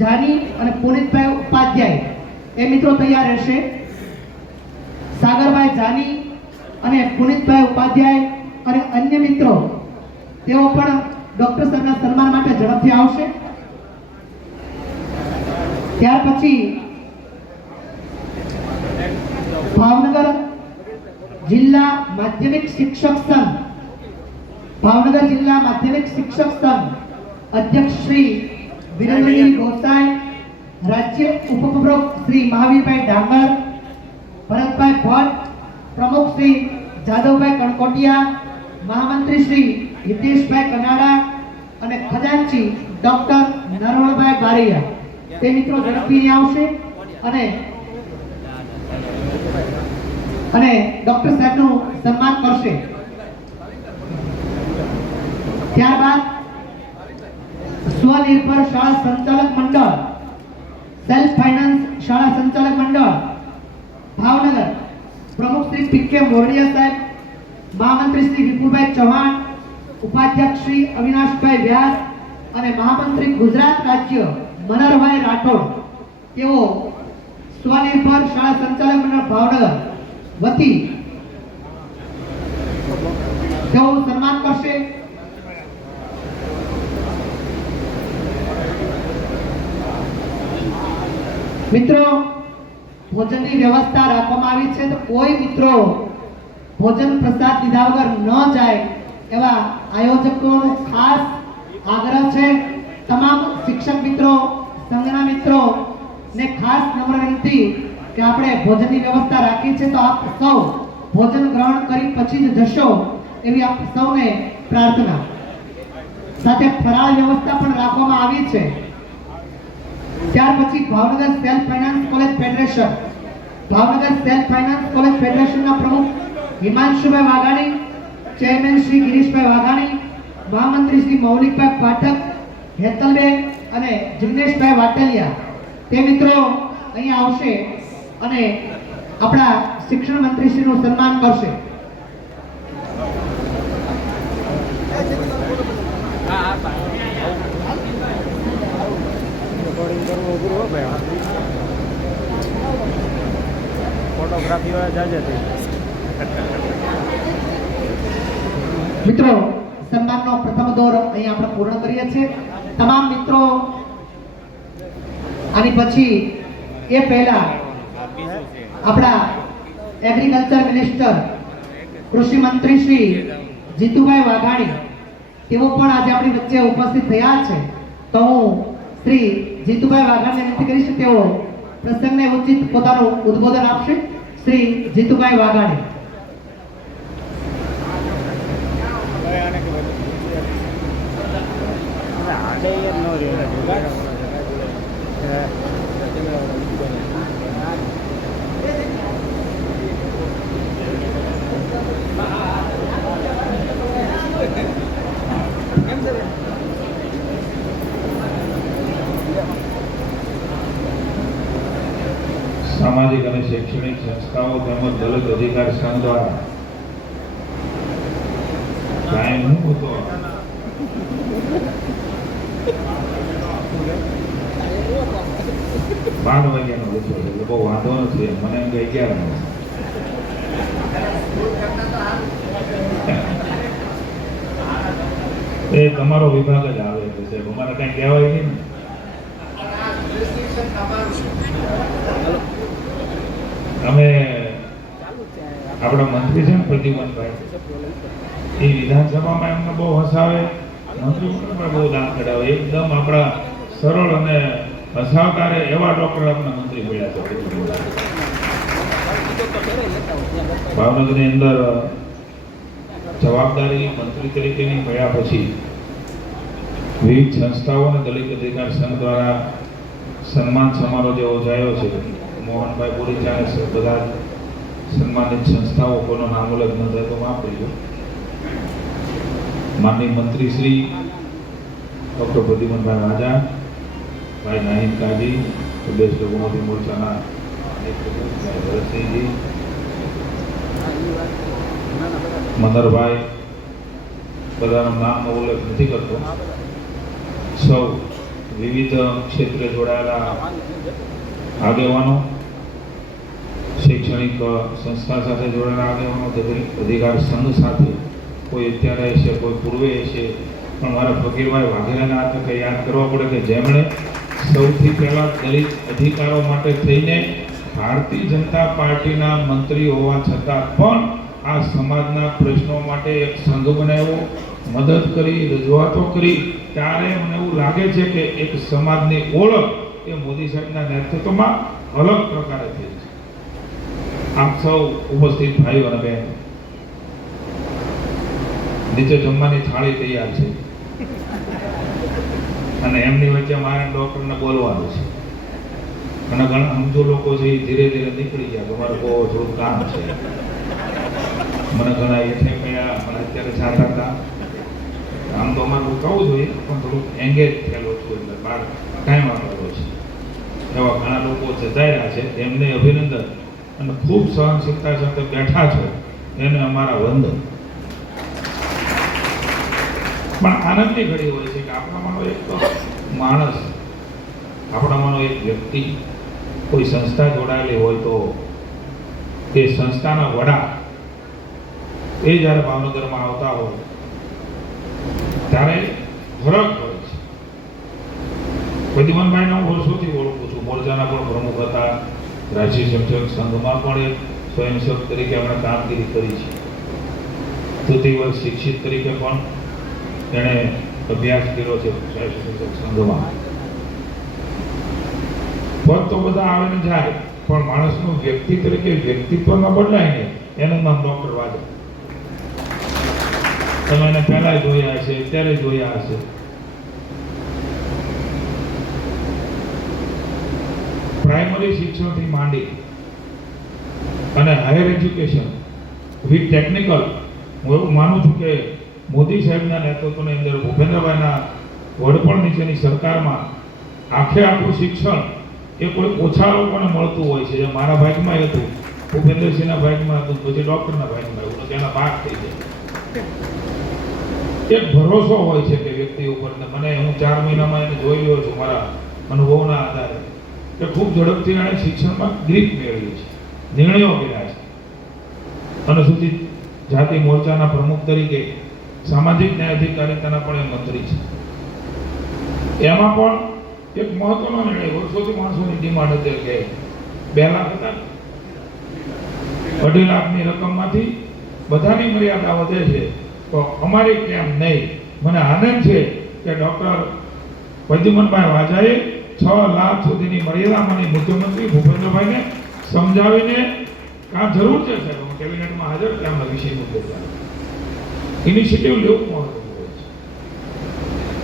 જાની અને પુનિતભાઈ ઉપાધ્યાય એ મિત્રો તૈયાર રહેશે. સાગરભાઈ જાની અને પુનિતભાઈ ઉપાધ્યાય અને અન્ય મિત્રો તેઓ પણ ડોક્ટર સાહેબના સન્માન માટે ઝડપથી આવશે. ત્યાર પછી ભાવનગર જિલ્લા માધ્યમિક શિક્ષક સંઘ ભાવનગર જિલ્લા માધ્યમિક શિક્ષક સંઘ અધ્યક્ષ શ્રી વિરેન્દ્રગીરી ગોસાઈ, રાજ્ય ઉપપ્રમુખ શ્રી મહાવીરભાઈ ડાંગર, ભરતભાઈ ભટ્ટ, પ્રમુખ શ્રી જાદવભાઈ કણકોટિયા, મહામંત્રી શ્રી હિતેશભાઈ કનાડા અને ખજાનચી ડોક્ટર નરવણભાઈ બારૈયા તે મિત્રો ઝડપથી આવશે અને ડોક્ટર સાહેબનું સન્માન કરશે. ત્યારબાદ સ્વનિર્ભર શાળા સંચાલક મંડળ સેલ્ફ ફાઇનાન્સ શાળા સંચાલક મંડળ ભાવનગર પ્રમુખ શ્રી પી.કે. મોરડિયા સાહેબ, મહામંત્રી શ્રી વિપુલભાઈ ચૌહાણ, ઉપાધ્યક્ષ શ્રી અવિનાશભાઈ વ્યાસ અને મહામંત્રી ગુજરાત રાજ્ય મનરભાઈ રાઠોડ તેઓ સ્વનિર્ભર શાળા સંચાલક મંડળ ભાવનગર વતી તેઓ સન્માન કરશે. મિત્રો, ભોજનની વ્યવસ્થા રાખવામાં આવી છે, તો કોઈ મિત્રો ભોજન પ્રસાદ લીધા વગર ન જાય એવા આયોજકોનો ખાસ આગ્રહ છે. તમામ શિક્ષક મિત્રો, સંઘના મિત્રો ને ખાસ નમ્ર વિનંતી કે આપણે ભોજનની વ્યવસ્થા રાખી છે, તો આપ સૌ ભોજન ગ્રહણ કરી પછી જ જશો એવી આપ સૌને પ્રાર્થના. સાથે ફરાળ વ્યવસ્થા પણ રાખવામાં આવી છે. ત્યાર પછી Bhavnagar self finance college federation ના પ્રમુખ હિમાંશુભાઈ વાઘાણી, ચેરમેન શ્રી ગિરીશભાઈ વાઘાણી, મહામંત્રી શ્રી મૌલિકભાઈ પાઠક, હેતલબેન અને જિગ્નેશભાઈ વાટલિયા તે મિત્રો અહીંયા આવશે અને આપણા શિક્ષણ મંત્રી શ્રીનું સન્માન કરશે. ફોટોગ્રાફી વાળા જાજે મિત્રો, સન્માનનો પ્રથમ દોર અહીંયા આપણે પૂર્ણ કરીએ છીએ. તમામ મિત્રો આની પછી એ પહેલા આપણા એગ્રીકલ્ચર મિનિસ્ટર કૃષિ મંત્રી શ્રી જીતુભાઈ વાઘાણી તેઓ પણ આજે આપણી વચ્ચે ઉપસ્થિત થયા છે, તો હું શ્રી જીતુભાઈ વાઘાણીને વિનંતી કરીશ તેઓ પ્રસંગને ઉચિત પોતાનું ઉદ્બોધન આપશે. શ્રી જીતુભાઈ વાઘાણી. સામાજિક અને શૈક્ષણિક સંસ્થાઓ તેમજ દલિત અધિકાર સંઘ દ્વારા ટાઈમ હું હતો 12 વાગ્યાનો લખ્યો છે એટલે બહુ વાંધો નથી. મને એમ કે 11 એ તમારો વિભાગ જ આવે છે સાહેબ, અમારે કઈ કહેવાય નહીં ને. અમે આપણા મંત્રી છે ને પ્રદ્યુમનભાઈ, એ વિધાનસભામાં એમને બહુ હસાવે, મંત્રી પણ બહુ દામ કઢાવે. એકદમ આપણા સરળ અને હસાવકારે એવા ડોક્ટર આપણા મંત્રી મળ્યા છે. ભાવનગરની અંદર જવાબદારી મંત્રી તરીકેની મળ્યા પછી વિવિધ સંસ્થાઓ અને દલિત અધિકાર સંઘ દ્વારા સન્માન સમારોહ જે યોજાયો છે. મોહનભાઈ બોરીચા બધા સન્માનિત સંસ્થાઓ કોઈનું નામ ઉલ્લેખ ન થાય તો માફ કરજો. માનનીય મંત્રી શ્રી ડૉક્ટર પ્રદ્યુમનભાઈ વાજા, ભાઈ નાહિદ કાજી, પ્રદેશ લઘુમતી મોરચાના ભરતસિંહજી, મનરભાઈ, બધાનો નામનો ઉલ્લેખ નથી કરતો. સૌ વિવિધ ક્ષેત્રે જોડાયેલા આગેવાનો, શૈક્ષણિક સંસ્થા સાથે જોડાયેલા આગેવાનો, અધિકાર સંઘ સાથે, કોઈ અત્યારે હશે, કોઈ પૂર્વે હશે, પણ મારા ફકીરભાઈ વાઘેલાને આ તકે યાદ કરવા પડે કે જેમણે સૌથી પહેલાં દલિત અધિકારો માટે થઈને ભારતીય જનતા પાર્ટીના મંત્રી હોવા છતાં પણ આ સમાજના પ્રશ્નો માટે એક સંઘ બનાવ્યો, મદદ કરી, રજૂઆતો કરી. ત્યારે મને એવું લાગે છે કે એક સમાજની ઓળખ એ મોદી સાહેબના નેતૃત્વમાં અલગ પ્રકારે થઈ છે. આપ સૌ ઉપસ્થિત ભાઈઓ અને બહેનો, નીચે જમવાની થાળી તૈયાર છે અને એમની વચ્ચે મારે ડૉક્ટરને બોલવાનું છે અને ઘણા સમજો લોકો છે એ ધીરે ધીરે નીકળી ગયા. તમારે બહુ થોડું કામ છે. મને ઘણા એઠે ગયા, મને અત્યારે જાતા હતા. આમ તો અમારે કહું જોઈએ પણ થોડુંક એંગેજ થયેલો છું, એટલે બહાર ટાઈમ આપેલો છે. એવા ઘણા લોકો જતાર્યા છે, એમને અભિનંદન અને ખૂબ સહનશીલતા સાથે બેઠા છો એને અમારા વંદન. પણ આનંદની ઘડી હોય છે કે આપણામાંનો એક માણસ, આપણામાંનો એક વ્યક્તિ કોઈ સંસ્થા જોડાયેલી હોય તો એ સંસ્થાના વડા એ જ્યારે ભાવનગરમાં આવતા હોય ત્યારે ફરક હોય છે. પ્રદ્યુમનભાઈને હું વર્ષોથી ઓળખું છું. મોરચાના પણ પ્રમુખ હતા, રાષ્ટ્રીય શિક્ષક સંઘમાં પણ એક સ્વયંસેવક તરીકે એમણે કામગીરી કરી છે. તૃતીય વર્ષ શિક્ષિત તરીકે પણ એણે અભ્યાસ કર્યો છે રાષ્ટ્રીય શિક્ષક સંઘમાં. પદ તો બધા આવે ને જાય, પણ માણસનું વ્યક્તિ તરીકે વ્યક્તિત્વ ન બદલાય ને એનું નામ ડૉક્ટર વાઘેલા. તમે એને પહેલા જોયા હશે, અત્યારે જોયા હશે. પ્રાઇમરી શિક્ષણથી માંડી અને હાયર એજ્યુકેશન વિથ ટેકનિકલ, હું એવું માનું છું કે મોદી સાહેબના નેતૃત્વની અંદર ભૂપેન્દ્રભાઈના વડપણ નીચેની સરકારમાં આખે આખું શિક્ષણ એ કોઈ ઓછા લોકોને મળતું હોય છે. જે મારા ભાગમાં હતું, ભૂપેન્દ્રસિંહના ભાગમાં હતું, પછી ડૉક્ટરના ભાગમાં હતું, તેના ભાગ થઈ જાય. એક ભરોસો હોય છે કે વ્યક્તિ ઉપર. મને હું 4 મહિનામાં એને જોઈ રહ્યો છું મારા અનુભવના આધારે કે ખૂબ ઝડપથી એણે શિક્ષણમાં ગ્રીપ મેળવી છે, નિર્ણયો કર્યા છે. અનુસૂચિત જાતિ મોરચાના પ્રમુખ તરીકે સામાજિક ન્યાય અધિકારિતાના પણ એ મંત્રી છે. એમાં પણ એક મહત્વનો નિર્ણય, વર્ષોથી માણસોની ડિમાન્ડ હતી કે 2 લાખ હતા, 2.5 લાખની રકમમાંથી બધાની મર્યાદા વધે છે તો અમારી કેમ નહીં. મને આનંદ છે કે ડૉક્ટર પ્રદ્યુમનભાઈ વાજાએ 6 લાખ સુધીની મર્યાદામાંની મુખ્યમંત્રી ભૂપેન્દ્રભાઈને સમજાવીને કામ જરૂર છે સાહેબ, હું કેબિનેટમાં હાજર કામના વિષય મુદ્દે ઇનિશિયેટિવ લેવું મહત્વનું હોય છે.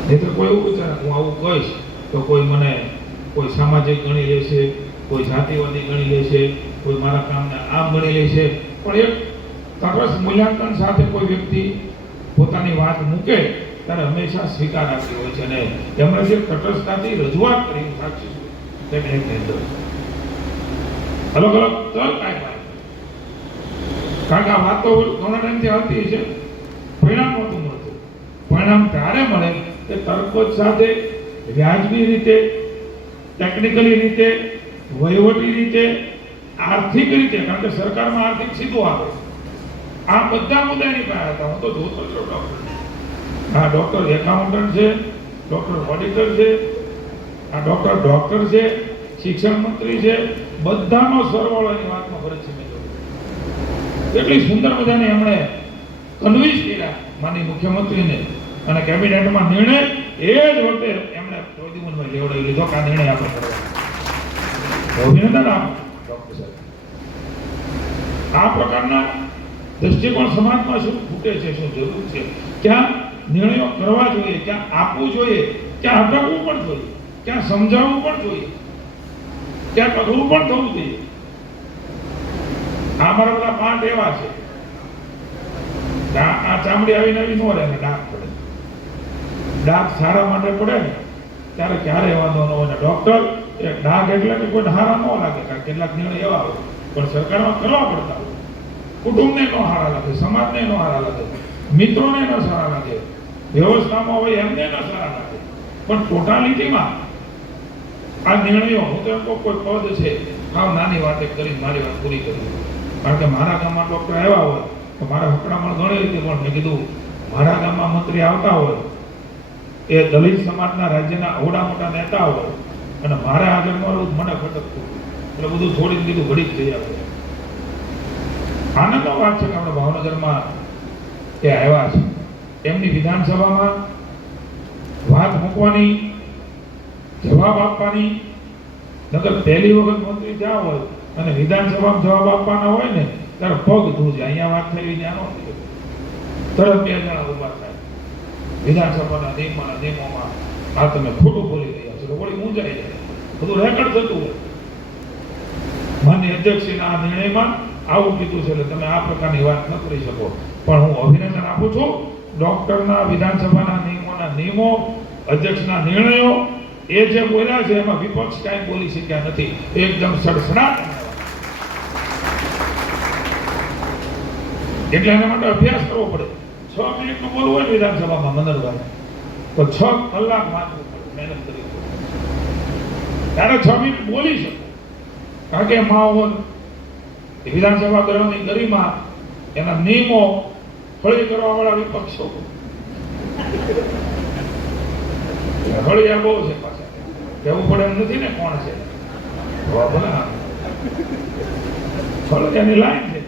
નહીં તો કોઈ એવું વિચારે હું આવું કહીશ તો કોઈ મને કોઈ સામાજિક ગણી લેશે, કોઈ જાતિવાદી ગણી લેશે, કોઈ મારા કામને આમ ગણી લેશે. પણ એક તટસ્થ મૂલ્યાંકન સાથે કોઈ વ્યક્તિ પોતાની વાત મૂકે ત્યારે હંમેશા સ્વીકાર આપતી હોય છે અને એમણે જે તટસ્થતાથી રજૂઆત કરી સાક્ષી તેને એમની અંદર અલગ અલગ તર્ક આપ્યા. કારણ કે આ વાત તો ઘણા ટાઈમથી આવતી છે, પરિણામ નહોતું મળતું. પરિણામ ત્યારે મળે કે તર્કો સાથે વ્યાજબી રીતે, ટેકનિકલી રીતે, વહીવટી રીતે, આર્થિક રીતે, કારણ કે સરકારમાં આર્થિક સીધું આવે. આ બધા મુદ્દા એની પાસે હતા. હું તો જોતો જ ડૉક્ટર, આ ડૉક્ટર એકાઉન્ટન્ટ છે, ડૉક્ટર ઓડિટર છે, આ ડૉક્ટર છે, શિક્ષણ મંત્રી છે, બધાનો સરવાળો એની વાતમાં ફરજ છે. એટલી સુંદર મજાની એમણે કન્વિન્સ કર્યા માનનીય મુખ્યમંત્રીને અને કેબિનેટમાં નિર્ણય એ જ વખતે એમણે પ્રદ્યુમનભાઈ લેવડાવી લીધો કે આ નિર્ણય આપણે કરવાનો. અભિનંદન આપો ડૉક્ટર સાહેબ. આ પ્રકારના દ્રષ્ટિકોણ સમાજમાં શું ખૂટે છે, શું જરૂર છે, ક્યાં નિર્ણયો કરવા જોઈએ, ક્યાં આપવું જોઈએ, ક્યાં અટકવું પણ જોઈએ, ક્યાં સમજાવવું પણ જોઈએ, ક્યાં અઘરું પણ થવું જોઈએ. આ મારા બધા પાઠ એવા છે. આ ચામડી આવીને આવી ન રહે ને ડાઘ પડે. ડાઘ સારા માટે પડે ને ત્યારે ક્યારે વાંધો ન હોય. ડૉક્ટર એ ડાઘ એટલે કે કોઈ હારા ન લાગે, કારણ કેટલાક નિર્ણય એવા હોય પણ સરકારમાં કરવા પડતા હોય. કુટુંબને ન હારા લાગે, સમાજને ન હારા લાગે, મિત્રોને ન સારા લાગે, વ્યવસ્થામાં હોય એમને ન સારા લાગે, પણ ટોટાલિટીમાં આ નિર્ણયો હું તો એમ કહું કોઈ પદ છે હાવ નાની વાતે કરી મારી વાત પૂરી કરી. કારણ કે મારા ગામમાં ડોક્ટર આવ્યા હોય તો મારા હકડામણ ઘણી રીતે પણ મેં કીધું મારા ગામમાં મંત્રી આવતા હોય એ દલિત સમાજના રાજ્યના અવડા મોટા નેતા હોય અને મારે આગળ મળવું મને ખટકતું એટલે બધું છોડીને કીધું ઘડીક જઈ આવે. આનંદનો વાત છે કે આપણે ભાવનગરમાં એ આવ્યા છે. એમની વિધાનસભામાં વાત મૂકવાની, જવાબ આપવાની, નગર પહેલી વખત મંત્રી જ્યાં હોય અને વિધાનસભામાં જવાબ આપવાના હોય ને ત્યારે પગ ધૂજ. અહીંયા વાત થઈ ત્યાં નો તરત બે જણા ઉભા થાય. વિધાનસભાના નિયમોમાં આ તમે ખોટું બોલી રહ્યા છો, વળી મૂંઝાઈ જાય, બધું રેકર્ડ થતું હોય. માન્ય અધ્યક્ષના આ નિર્ણયમાં આવું કીધું છે એટલે તમે આ પ્રકારની વાત ન કરી શકો. પણ હું અભિનંદન આપું છું ડોક્ટરના વિધાનસભાના નિયમો, અધ્યક્ષના નિર્ણયો એ જે બોલ્યા છે એમાં વિપક્ષ કાંઈ બોલી શક્યા નથી. એકદમ સડસડાટ. એટલે એના માટે અભ્યાસ કરવો પડે. 6 મિનિટનું બોલવું હોય વિધાનસભામાં મંદરભાઈ તો 6 કલાક વાંચવું પડે, મહેનત કરવી પડે ત્યારે 6 મિનિટ બોલી શકો. કારણ કે માહોલ, વિધાનસભા ગૃહની ગરિમા, એના નિયમો હળી કરવા વાળા વિપક્ષો હળિયા બહુ છે. પાછા કહેવું પડે એમ નથી ને કોણ છે. હળિયાની લાઈન છે.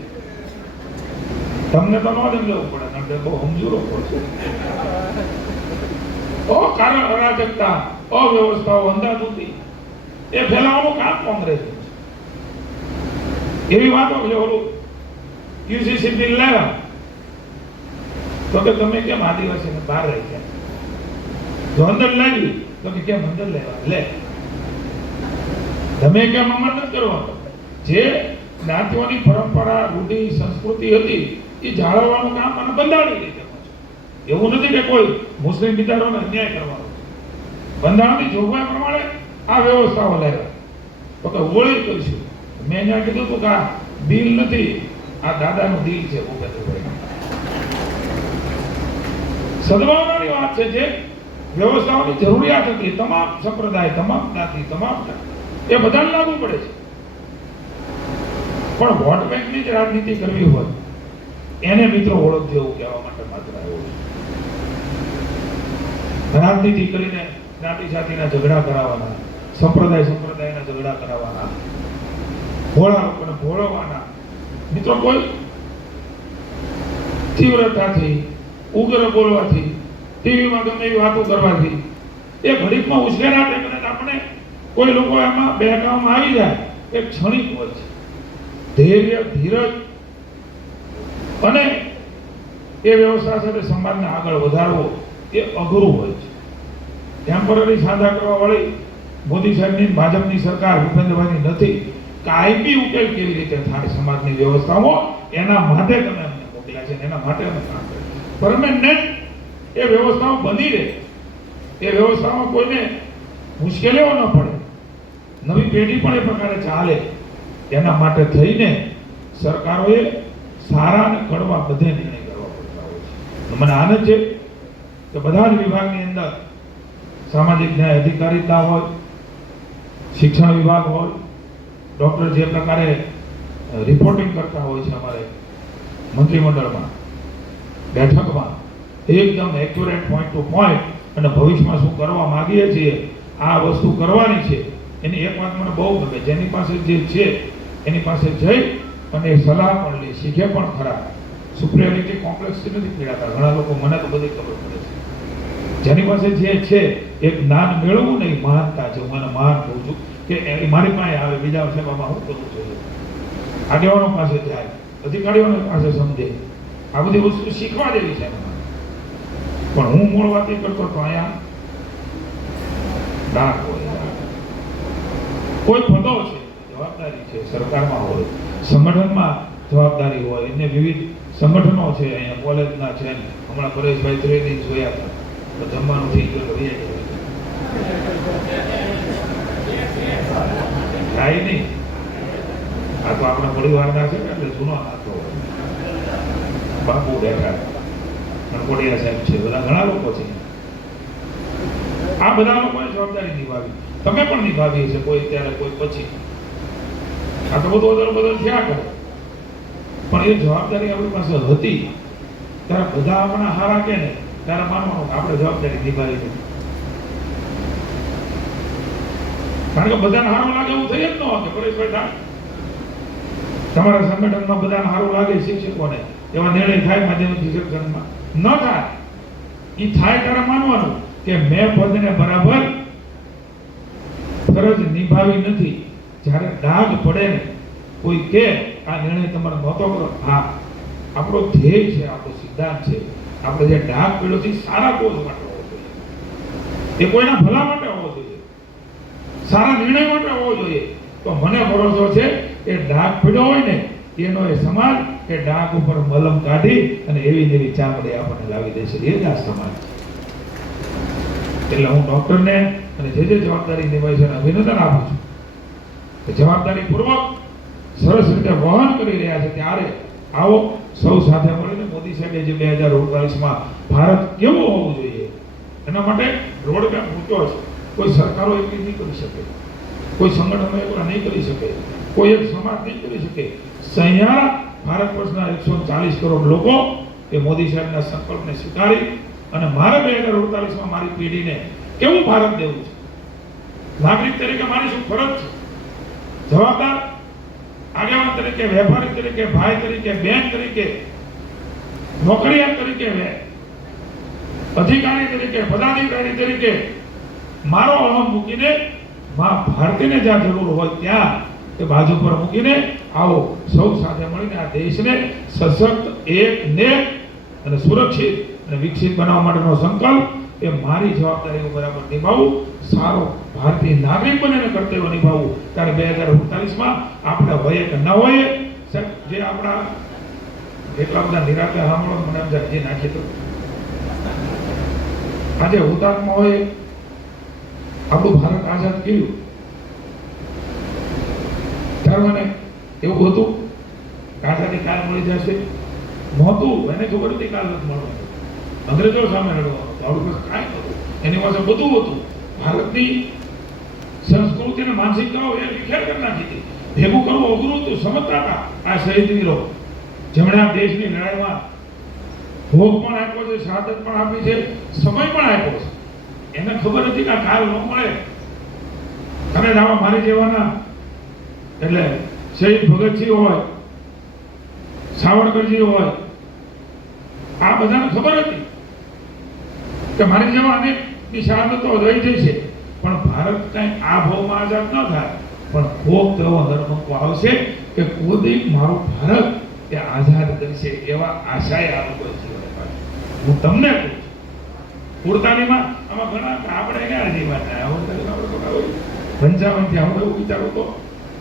તમને તો ન સમજાવવું પડે કારણ કે બહુ સમજૂરો પડશે. કારણ અરાજકતા, અવ્યવસ્થાઓ, અંધાધૂંધી એ ફેલાવવાનું કામ કોંગ્રેસનું છે. એવી વાતો કે ઓલું યુસીસી બિલ લાવ્યા તો કે તમે કેમ આદિવાસીને બહાર રહી ગયા, જો અંદર લાવી તો કે કેમ અંદર લેવા લે, તમે કેમ અમલ નથી કરવાનો. જે જ્ઞાતિઓની પરંપરા, રૂઢિ, સંસ્કૃતિ હતી એ જાળવવાનું કામ અને બંધારણની રીતે છે. એવું નથી કે કોઈ મુસ્લિમ બિચારોને અન્યાય કરવાનો. બંધારણની જોગવાઈ પ્રમાણે આ વ્યવસ્થાઓ લાવ્યા તો કે હોળી કરીશું. મેં અહીંયા કીધું હતું કે આ બિલ નથી, આ દાદાનું દિલ છે. સદભાવનાની વાત છે. જે વ્યવસ્થાઓની જરૂરિયાત હતી તમામ સંપ્રદાય, તમામ જ્ઞાતિ, તમામ એ બધાને લાગુ પડે છે. પણ વોટ બેંકની જ રાજનીતિ કરવી હોય એને મિત્રો ઓળખજો એવું કહેવા માટે માત્ર આવ્યો છે. રાજનીતિ કરીને જ્ઞાતિ જાતિના ઝઘડા કરાવવાના, સંપ્રદાયના ઝઘડા કરાવવાના, ભોળા લોકોને ભોળવવાના. મિત્રો કોઈ તીવ્રતાથી, ઉગ્ર બોલવાથી, ટીવીમાં ગમે એવી વાતો કરવાથી એ ઘડીકમાં ઉશ્કેરાટ અને આપણે કોઈ લોકો એમાં બહેકાવામાં આવી જાય એ ક્ષણિક હોય છે. ધૈર્ય, ધીરજ અને એ વ્યવસ્થા સાથે સમાજને આગળ વધારવો એ અઘરું હોય છે. ટેમ્પરરી સાંધા કરવા વાળી મોદી સાહેબની, ભાજપની સરકાર, ભૂપેન્દ્રભાઈની નથી. કાયમી ઉકેલ કેવી રીતે થાય સમાજની વ્યવસ્થામાં એના માટે તમે અમને મોકલ્યા છે, એના માટે અમે કામ કરીએ. પરમેનન્ટ એ વ્યવસ્થાઓ બની રહે, એ વ્યવસ્થામાં કોઈને મુશ્કેલીઓ ન પડે, નવી પેઢી પણ એ પ્રકારે ચાલે, એના માટે થઈને સરકારોએ સારા અને કડવા બધે નિર્ણય કરવા પડતા હોય છે. મને આનંદ છે કે બધા જ વિભાગની અંદર સામાજિક ન્યાય અધિકારીતા હોય, શિક્ષણ વિભાગ હોય, ડોક્ટર જે પ્રકારે રિપોર્ટિંગ કરતા હોય છે અમારે મંત્રીમંડળમાં, બેઠકમાં એકદમ એક્યુરેટ, પોઈન્ટ ટુ પોઈન્ટ, અને ભવિષ્યમાં શું કરવા માંગીએ છીએ, આ વસ્તુ કરવાની છે. એની એક વાત મને બહુ ગમે, જેની પાસે જે છે એની પાસે જઈ અને સલાહ પણ લે, શીખે પણ ખરા. સુપિરિયોરિટી કોમ્પ્લેક્સથી નથી પીડાતા ઘણા લોકો, મને તો બધી ખબર પડે છે. જેની પાસે જે છે એ જ્ઞાન મેળવવું નહીં, મહાનતા છે. હું એને મહાન કહું છું કે મારી પાસે આવે, બીજા સેવામાં હું કરવું જોઈએ. આગેવાનો પાસે જાય, અધિકારીઓને પાસે સમજે, આ બધી વસ્તુ શીખવા જેવી છે. પણ હું મૂળ વાત એ કરતો તો અહીંયા દાગ હોય, કોઈ પદો છે, જવાબદારી છે, સરકારમાં હોય, સંગઠનમાં જવાબદારી હોય, એને વિવિધ સંગઠનો છે, અહીંયા કોલેજના છે. હમણાં પરેશભાઈ ત્રિવેદી જોયા હતા તો જમવાનું થઈ ગયું, કાંઈ નહીં. આ તો આપણા પરિવારના છે ને એટલે જૂનો નાતો બાપુ બેઠા કોડિયા સાહેબ છે, બધા ઘણા લોકો છે. આ બધા લોકોએ જવાબદારી નિભાવી, તમે પણ નિભાવી છે, કોઈ ત્યારે કોઈ પછી. આ તો બધું અદલ બદલ થયા કરે, પણ એ જવાબદારી આપણી પાસે હતી ત્યારે બધા આપણા હારા કે ને ત્યારે માનવાનું કે આપણે જવાબદારી નિભાવી નથી. કારણ કે બધાને સારું લાગે એવું થઈ જ ન હોય કે પરેશભાઈ થાય. તમારા સંગઠનમાં બધાને સારું લાગે શિક્ષકોને એવા નિર્ણય થાય માધ્યમિક શિક્ષણમાં ન થાય. એ થાય ત્યારે માનવાનું કે મેં પદને બરાબર ફરજ નિભાવી નથી. જ્યારે ડાઘ પડે ને કોઈ કે આ નિર્ણય તમારે નહોતો કરો, હા આપણો ધ્યેય છે, આપણો સિદ્ધાંત છે, આપણે જે ડાઘ પડ્યો છે સારા કોઝ માટે હોવો જોઈએ, એ કોઈના ભલા માટે હોવો જોઈએ, સારા નિર્ણય માટે હોવો જોઈએ. તો મને ભરોસો છે એ ડાઘ પડ્યો હોય ને એનો એ સમાજ એ ડાઘ ઉપર મલમ કાઢી અને એવી એવી ચામડી આપણને લાવી દેશે. એ જ આ સમાજ. એટલે હું ડોક્ટરને અને જે જવાબદારી નિભાવી છે અભિનંદન આપું છું. જવાબદારી પૂર્વક સરસ રીતે વહન કરી રહ્યા છે. ત્યારે આવો સૌ સાથે મળીને મોદી સાહેબે જે 2039માં ભારત કેવું હોવું જોઈએ એના માટે રોડમેપ મૂક્યો છે. કોઈ સરકારો એકલી નહીં કરી શકે, કોઈ સંગઠનો એકલા નહીં કરી શકે, કોઈ એક સમાજ નહીં કરી શકે. સહિયારા ભારત વર્ષના 140 કરોડ લોકો એ મોદી સાહેબના સંકલ્પને સ્વીકારી અને મારે 2048માં મારી પેઢીને કેવું ભારત દેવું છે, નાગરિક તરીકે મારી શું ફરજ છે, જવાબદાર આગેવાન તરીકે, વેપારી તરીકે, ભાઈ તરીકે, બેન તરીકે, નોકરિયાત તરીકે, અધિકારી તરીકે, પદાધિકારી તરીકે મારો અહમ મૂકીને માં ભારતીને જ્યાં જરૂર હોય ત્યાં એ બાજુ પર મૂકીને આવો સૌ સાથે મળીને આ દેશને સશક્ત, એક, નેક અને સુરક્ષિત અને વિકસિત બનાવવા માટેનો સંકલ્પ એ મારી જવાબદારીઓ બરાબર નિભાવું, સારો ભારતીય નાગરિક બનીને કર્તવ્ય નિભાવવું. ત્યારે 2048માં આપણે હોઈએ કે ન હોઈએ, જે આપણા એટલા બધા નિરાતે સાંભળો મને એમ જે નાખી દો. આજે હુતાત્મા હોય આપણું ભારત આઝાદ કર્યું ત્યારે મને એવું હતું કે આઝાદી કાલ મળી જશે. નહોતું, એને ખબર હતી કાલ નથી મળવાનું, અંગ્રેજો સામે લડવાનું, આપણું કાંઈ નહોતું, એની પાસે બધું હતું. ભારતની સંસ્કૃતિ અને માનસિકતાઓ એ વિખેર કરી નાખી હતી. ભેગું કરવું અઘરું હતું. સમજતા હતા આ શહીદ વીરો જેમણે આ દેશની લડાઈમાં ભોગ પણ આપ્યો છે, શહાદત પણ આપી છે, સમય પણ આપ્યો છે. એને ખબર હતી કે કાલ ન મળે. અને આવા મારી જેવાના એટલે શહીદ ભગતસિંહ હોય, સાવરકરજી હોય, આ બધાને ખબર હતી કે મારી જેવા અનેકની શહાદતો રહી જશે પણ ભારત કંઈ આ ભાવમાં આઝાદ ન થાય. પણ કોક તો એવો ધર્મકો આવશે કે કોઈ મારું ભારત એ આઝાદ કરશે એવા આશાએ આ લોકો જીવન પાડે. હું તમને કહું છું પૂરતાનીમાં આમાં ઘણા આપણે ક્યાં જીવન પંચાવનથી આવો એવું વિચારો તો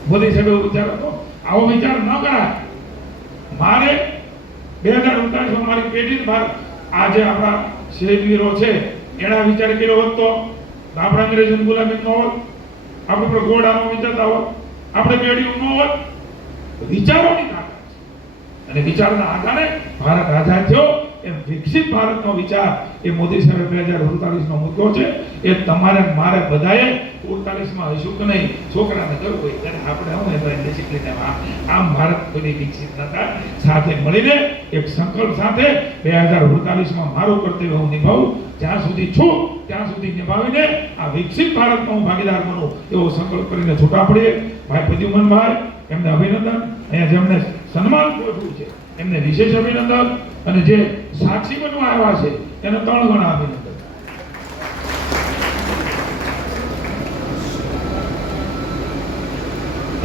મોદી સાહેબ એવું વિચારો તો આવો વિચાર ન કરાય. મારે 2039માં મારી પેઢી આ જે આપણા શહીદવીરો છે એના વિચાર કર્યો હોત તો આપણે અંગ્રેજોની ગુલામી ન હોત, આપણે પર ગોળાનો વિચારતા હોત, આપણે પેઢીઓ ન હોત. વિચારોની તાકાત છે અને વિચારના આધારે ભારત આઝાદ થયો. એ વિકસિત ભારતનો વિચાર એ મોદી સાહેબે 2039નો મૂક્યો છે. એ તમારે મારે બધાએ 48માં હશું કે નહીં, છોકરાને કરવું હોય ત્યારે આપણે હું એમાં ડિસિપ્લિન આમ ભારત કોઈ વિકસિત નતા. સાથે મળીને એક સંકલ્પ સાથે 2048માં મારું કર્તવ્ય હું નિભાવું. જ્યાં સુધી છું ત્યાં સુધી નિભાવીને આ વિકસિત ભારતનો હું ભાગીદાર બનું એવો સંકલ્પ કરીને છૂટા પડીએ. ભાઈ પ્રદ્યુમનભાઈ એમને અભિનંદન. અહીંયા જેમને સન્માન ગોઠવ્યું છે એમને વિશેષ અભિનંદન અને જે સાક્ષી બનવા આવ્યા છે એને 3 ગણા અભિનંદન.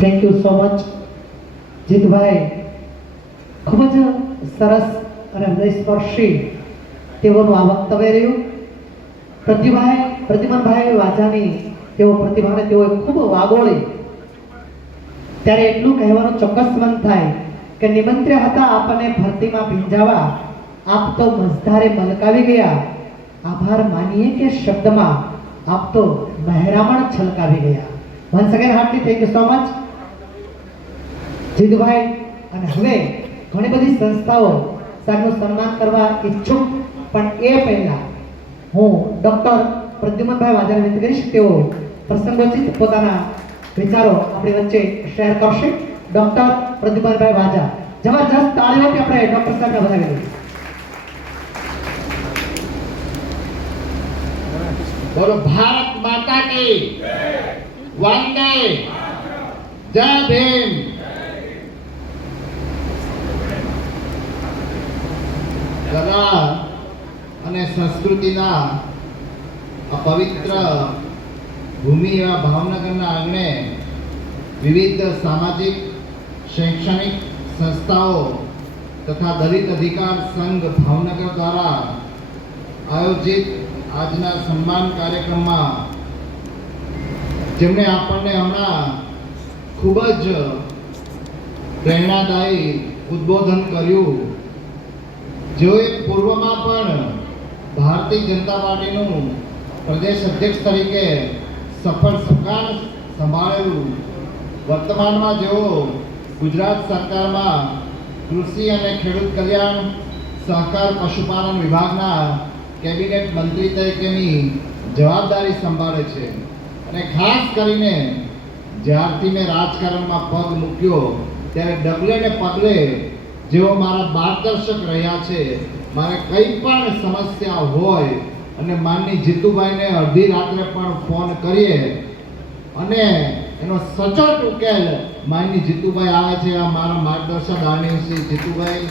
Thank you so much Jitbhai. ખૂબ જ સરસ અને હૃદયસ્પર્શી તેઓનું આ વક્તવ્ય રહ્યું. પ્રદ્યુમનભાઈ વાજાની તેઓ પ્રતિભાને તેઓએ ખૂબ વાગોળી. ત્યારે એટલું કહેવાનું ચોક્કસ મન થાય કે નિમંત્ર્ય હતા આપણને ભરતીમાં ભીંજાવા, આપ તો મઝધારે મલકાવી ગયા. આભાર માનીએ કે શબ્દમાં આપ તો મહેરામણ છલકાવી ગયા. Once again heartly thank you so much Jitubhai. અને હવે ઘણી બધી સંસ્થાઓ સાહેબનું સન્માન કરવા ઈચ્છુક પણ એ પહેલા હું ડૉક્ટર પ્રદ્યુમનભાઈ વાજાને વિનંતી કરીશ તેઓ પ્રસંગોચિત પોતાના વિચારો આપણી વચ્ચે શેર કરશે. ડૉક્ટર પ્રદ્યુમનભાઈ વાજા, જબરજસ્ત તાળીઓથી આપણે ડૉક્ટર સાહેબને વધાવી દઈએ. બોલો ભારત માતા કી વંદે જય ભીમ. કલા અને સંસ્કૃતિના આ પવિત્ર ભૂમિ એવા ભાવનગરના આંગણે વિવિધ સામાજિક શૈક્ષણિક સંસ્થાઓ તથા દલિત અધિકાર સંઘ ભાવનગર દ્વારા આયોજિત આજના સન્માન કાર્યક્રમમાં જેમણે આપણને હમણાં ખૂબ જ પ્રેરણાદાયી ઉદ્બોધન કર્યું, જેઓએ પૂર્વમાં પણ ભારતીય જનતા પાર્ટીનું પ્રદેશ અધ્યક્ષ તરીકે સફળ સુકાન સંભાળેલું, વર્તમાનમાં જેઓ ગુજરાત સરકારમાં કૃષિ અને ખેડૂત કલ્યાણ સહકાર પશુપાલન વિભાગના કેબિનેટ મંત્રી તરીકેની જવાબદારી સંભાળે છે. અને ખાસ કરીને જ્યારથી મેં રાજકારણમાં પગ મૂક્યો ત્યારે ડગલે ને પગલે જેઓ મારા માર્ગદર્શક રહ્યા છે. મારે કંઈ પણ સમસ્યા હોય અને માનની જીતુભાઈને અડધી રાત્રે પણ ફોન કરીએ અને એનો સચોટ ઉકેલ માનની જીતુભાઈ આવે છે. આ મારા માર્ગદર્શક આદરણીય જીતુભાઈ,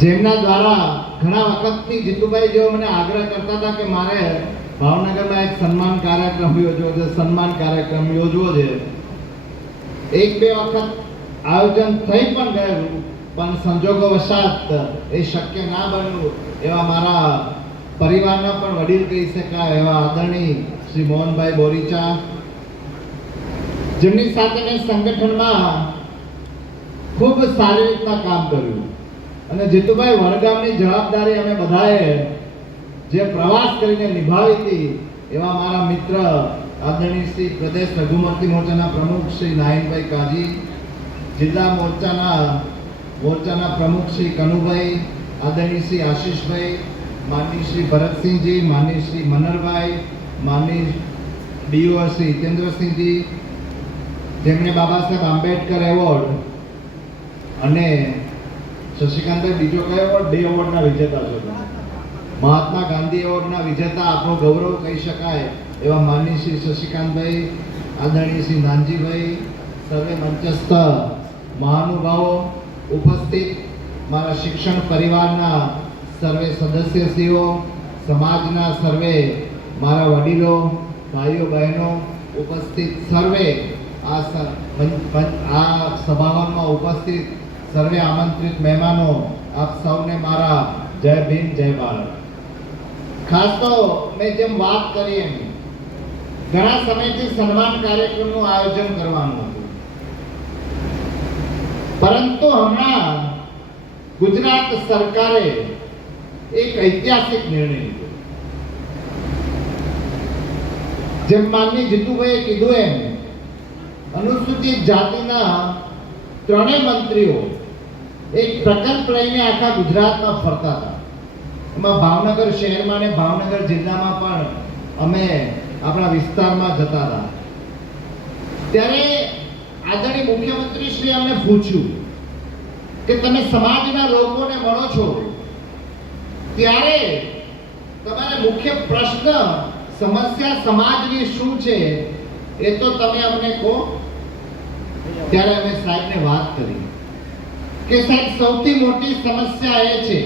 જેમના દ્વારા ઘણા વખતથી જીતુભાઈ જેઓ મને આગ્રહ કરતા હતા કે મારે ભાવનગરમાં એક સન્માન કાર્યક્રમ યોજવો છે. એક બે વખત આયોજન થઈ પણ ગયું, પણ સંજોગોવશાત એ શક્ય ના બન્યું. એવા મારા પરિવારના પણ વડીલ કહી શકાય એવા આદરણીય શ્રી મોહનભાઈ બોરીચા, જેમની સાથે મેં સંગઠનમાં ખૂબ સારી રીતના કામ કર્યું. અને જીતુભાઈ વડગામની જવાબદારી અમે બધાએ જે પ્રવાસ કરીને નિભાવી હતી એવા મારા મિત્ર આદરણીય શ્રી પ્રદેશ લઘુમતી મોરચાના પ્રમુખ શ્રી નાયનભાઈ કાજી, જિલ્લા મોરચાના પ્રમુખ શ્રી કનુભાઈ, આદરણીય શ્રી આશીષભાઈ, માનનીય શ્રી ભરતસિંહજી, માનનીય શ્રી મનરભાઈ, માનનીય ડીઓ શ્રી હિતેન્દ્રસિંહજી, જેમણે બાબા સાહેબ આંબેડકર એવોર્ડ અને શશિકાંતભાઈ બીજો કયો એવોર્ડ? ડે એવોર્ડના વિજેતા છો. મહાત્મા ગાંધી એવોર્ડના વિજેતા, આપણો ગૌરવ કહી શકાય એવા માનનીય શ્રી શશિકાંતભાઈ, આદરણીય શ્રી નાનજીભાઈ, સર્વે મંચસ્થ મહાનુભાવો, ઉપસ્થિત મારા શિક્ષણ પરિવારના સર્વે સદસ્યશ્રીઓ, સમાજના સર્વે મારા વડીલો, ભાઈઓ બહેનો, ઉપસ્થિત સર્વે આ સભામાં ઉપસ્થિત સર્વે આમંત્રિત મહેમાનો, આપ સૌને મારા જય ભીમ જય ભારત. ખાસ તો મેં જેમ વાત કરી એમ ઘણા સમયથી સન્માન કાર્યક્રમનું આયોજન કરવાનું હતું, પરંતુ હમણાં ગુજરાત સરકારે એક ઐતિહાસિક નિર્ણય લીધો. જેમ માનનીય જીતુભાઈએ કીધું એમ અનુસૂચિત જાતિના ત્રણેય મંત્રીઓ એક પ્રકલ્પ લઈને આખા ગુજરાતમાં ફરતા હતા. એમાં ભાવનગર શહેરમાં અને ભાવનગર જિલ્લામાં પણ અમે આપણા વિસ્તારમાં જતા હતા. ત્યારે આદરણીય મુખ્યમંત્રી શ્રી અમને પૂછ્યું કે તમે સમાજના લોકોને મળો છો ત્યારે તમારે મુખ્ય પ્રશ્ન સમસ્યા સમાજની શું છે એ તો તમે અમને કહો. ત્યારે અમે સાહેબને વાત કરી કે સાહેબ સૌથી મોટી સમસ્યા એ છે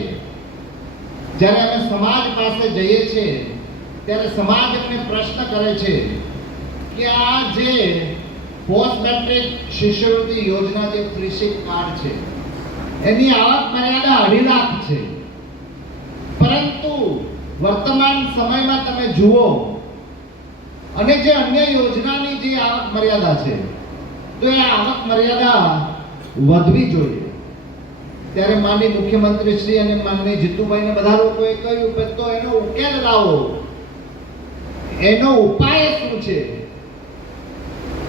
જ્યારે અમે સમાજ પાસે જઈએ છીએ ત્યારે સમાજ અમને પ્રશ્ન કરે છે કે આ જે પોસ્ટ મેટ્રિક શિષ્યવૃત્તિ યોજના જે ફ્રીશિપ કાર્ડ છે એની આવક મર્યાદા 2.5 લાખ છે, પરંતુ વર્તમાન સમયમાં તમે જુઓ અને જે અન્ય યોજનાની જે આવક મર્યાદા છે તો એ આવક મર્યાદા વધવી જોઈએ. ત્યારે માનનીય મુખ્યમંત્રી શ્રી અને માનનીય જીતુભાઈને બધા લોકોએ કહ્યું કે તો એનો ઉકેલ લાવો, એનો ઉપાય શું છે?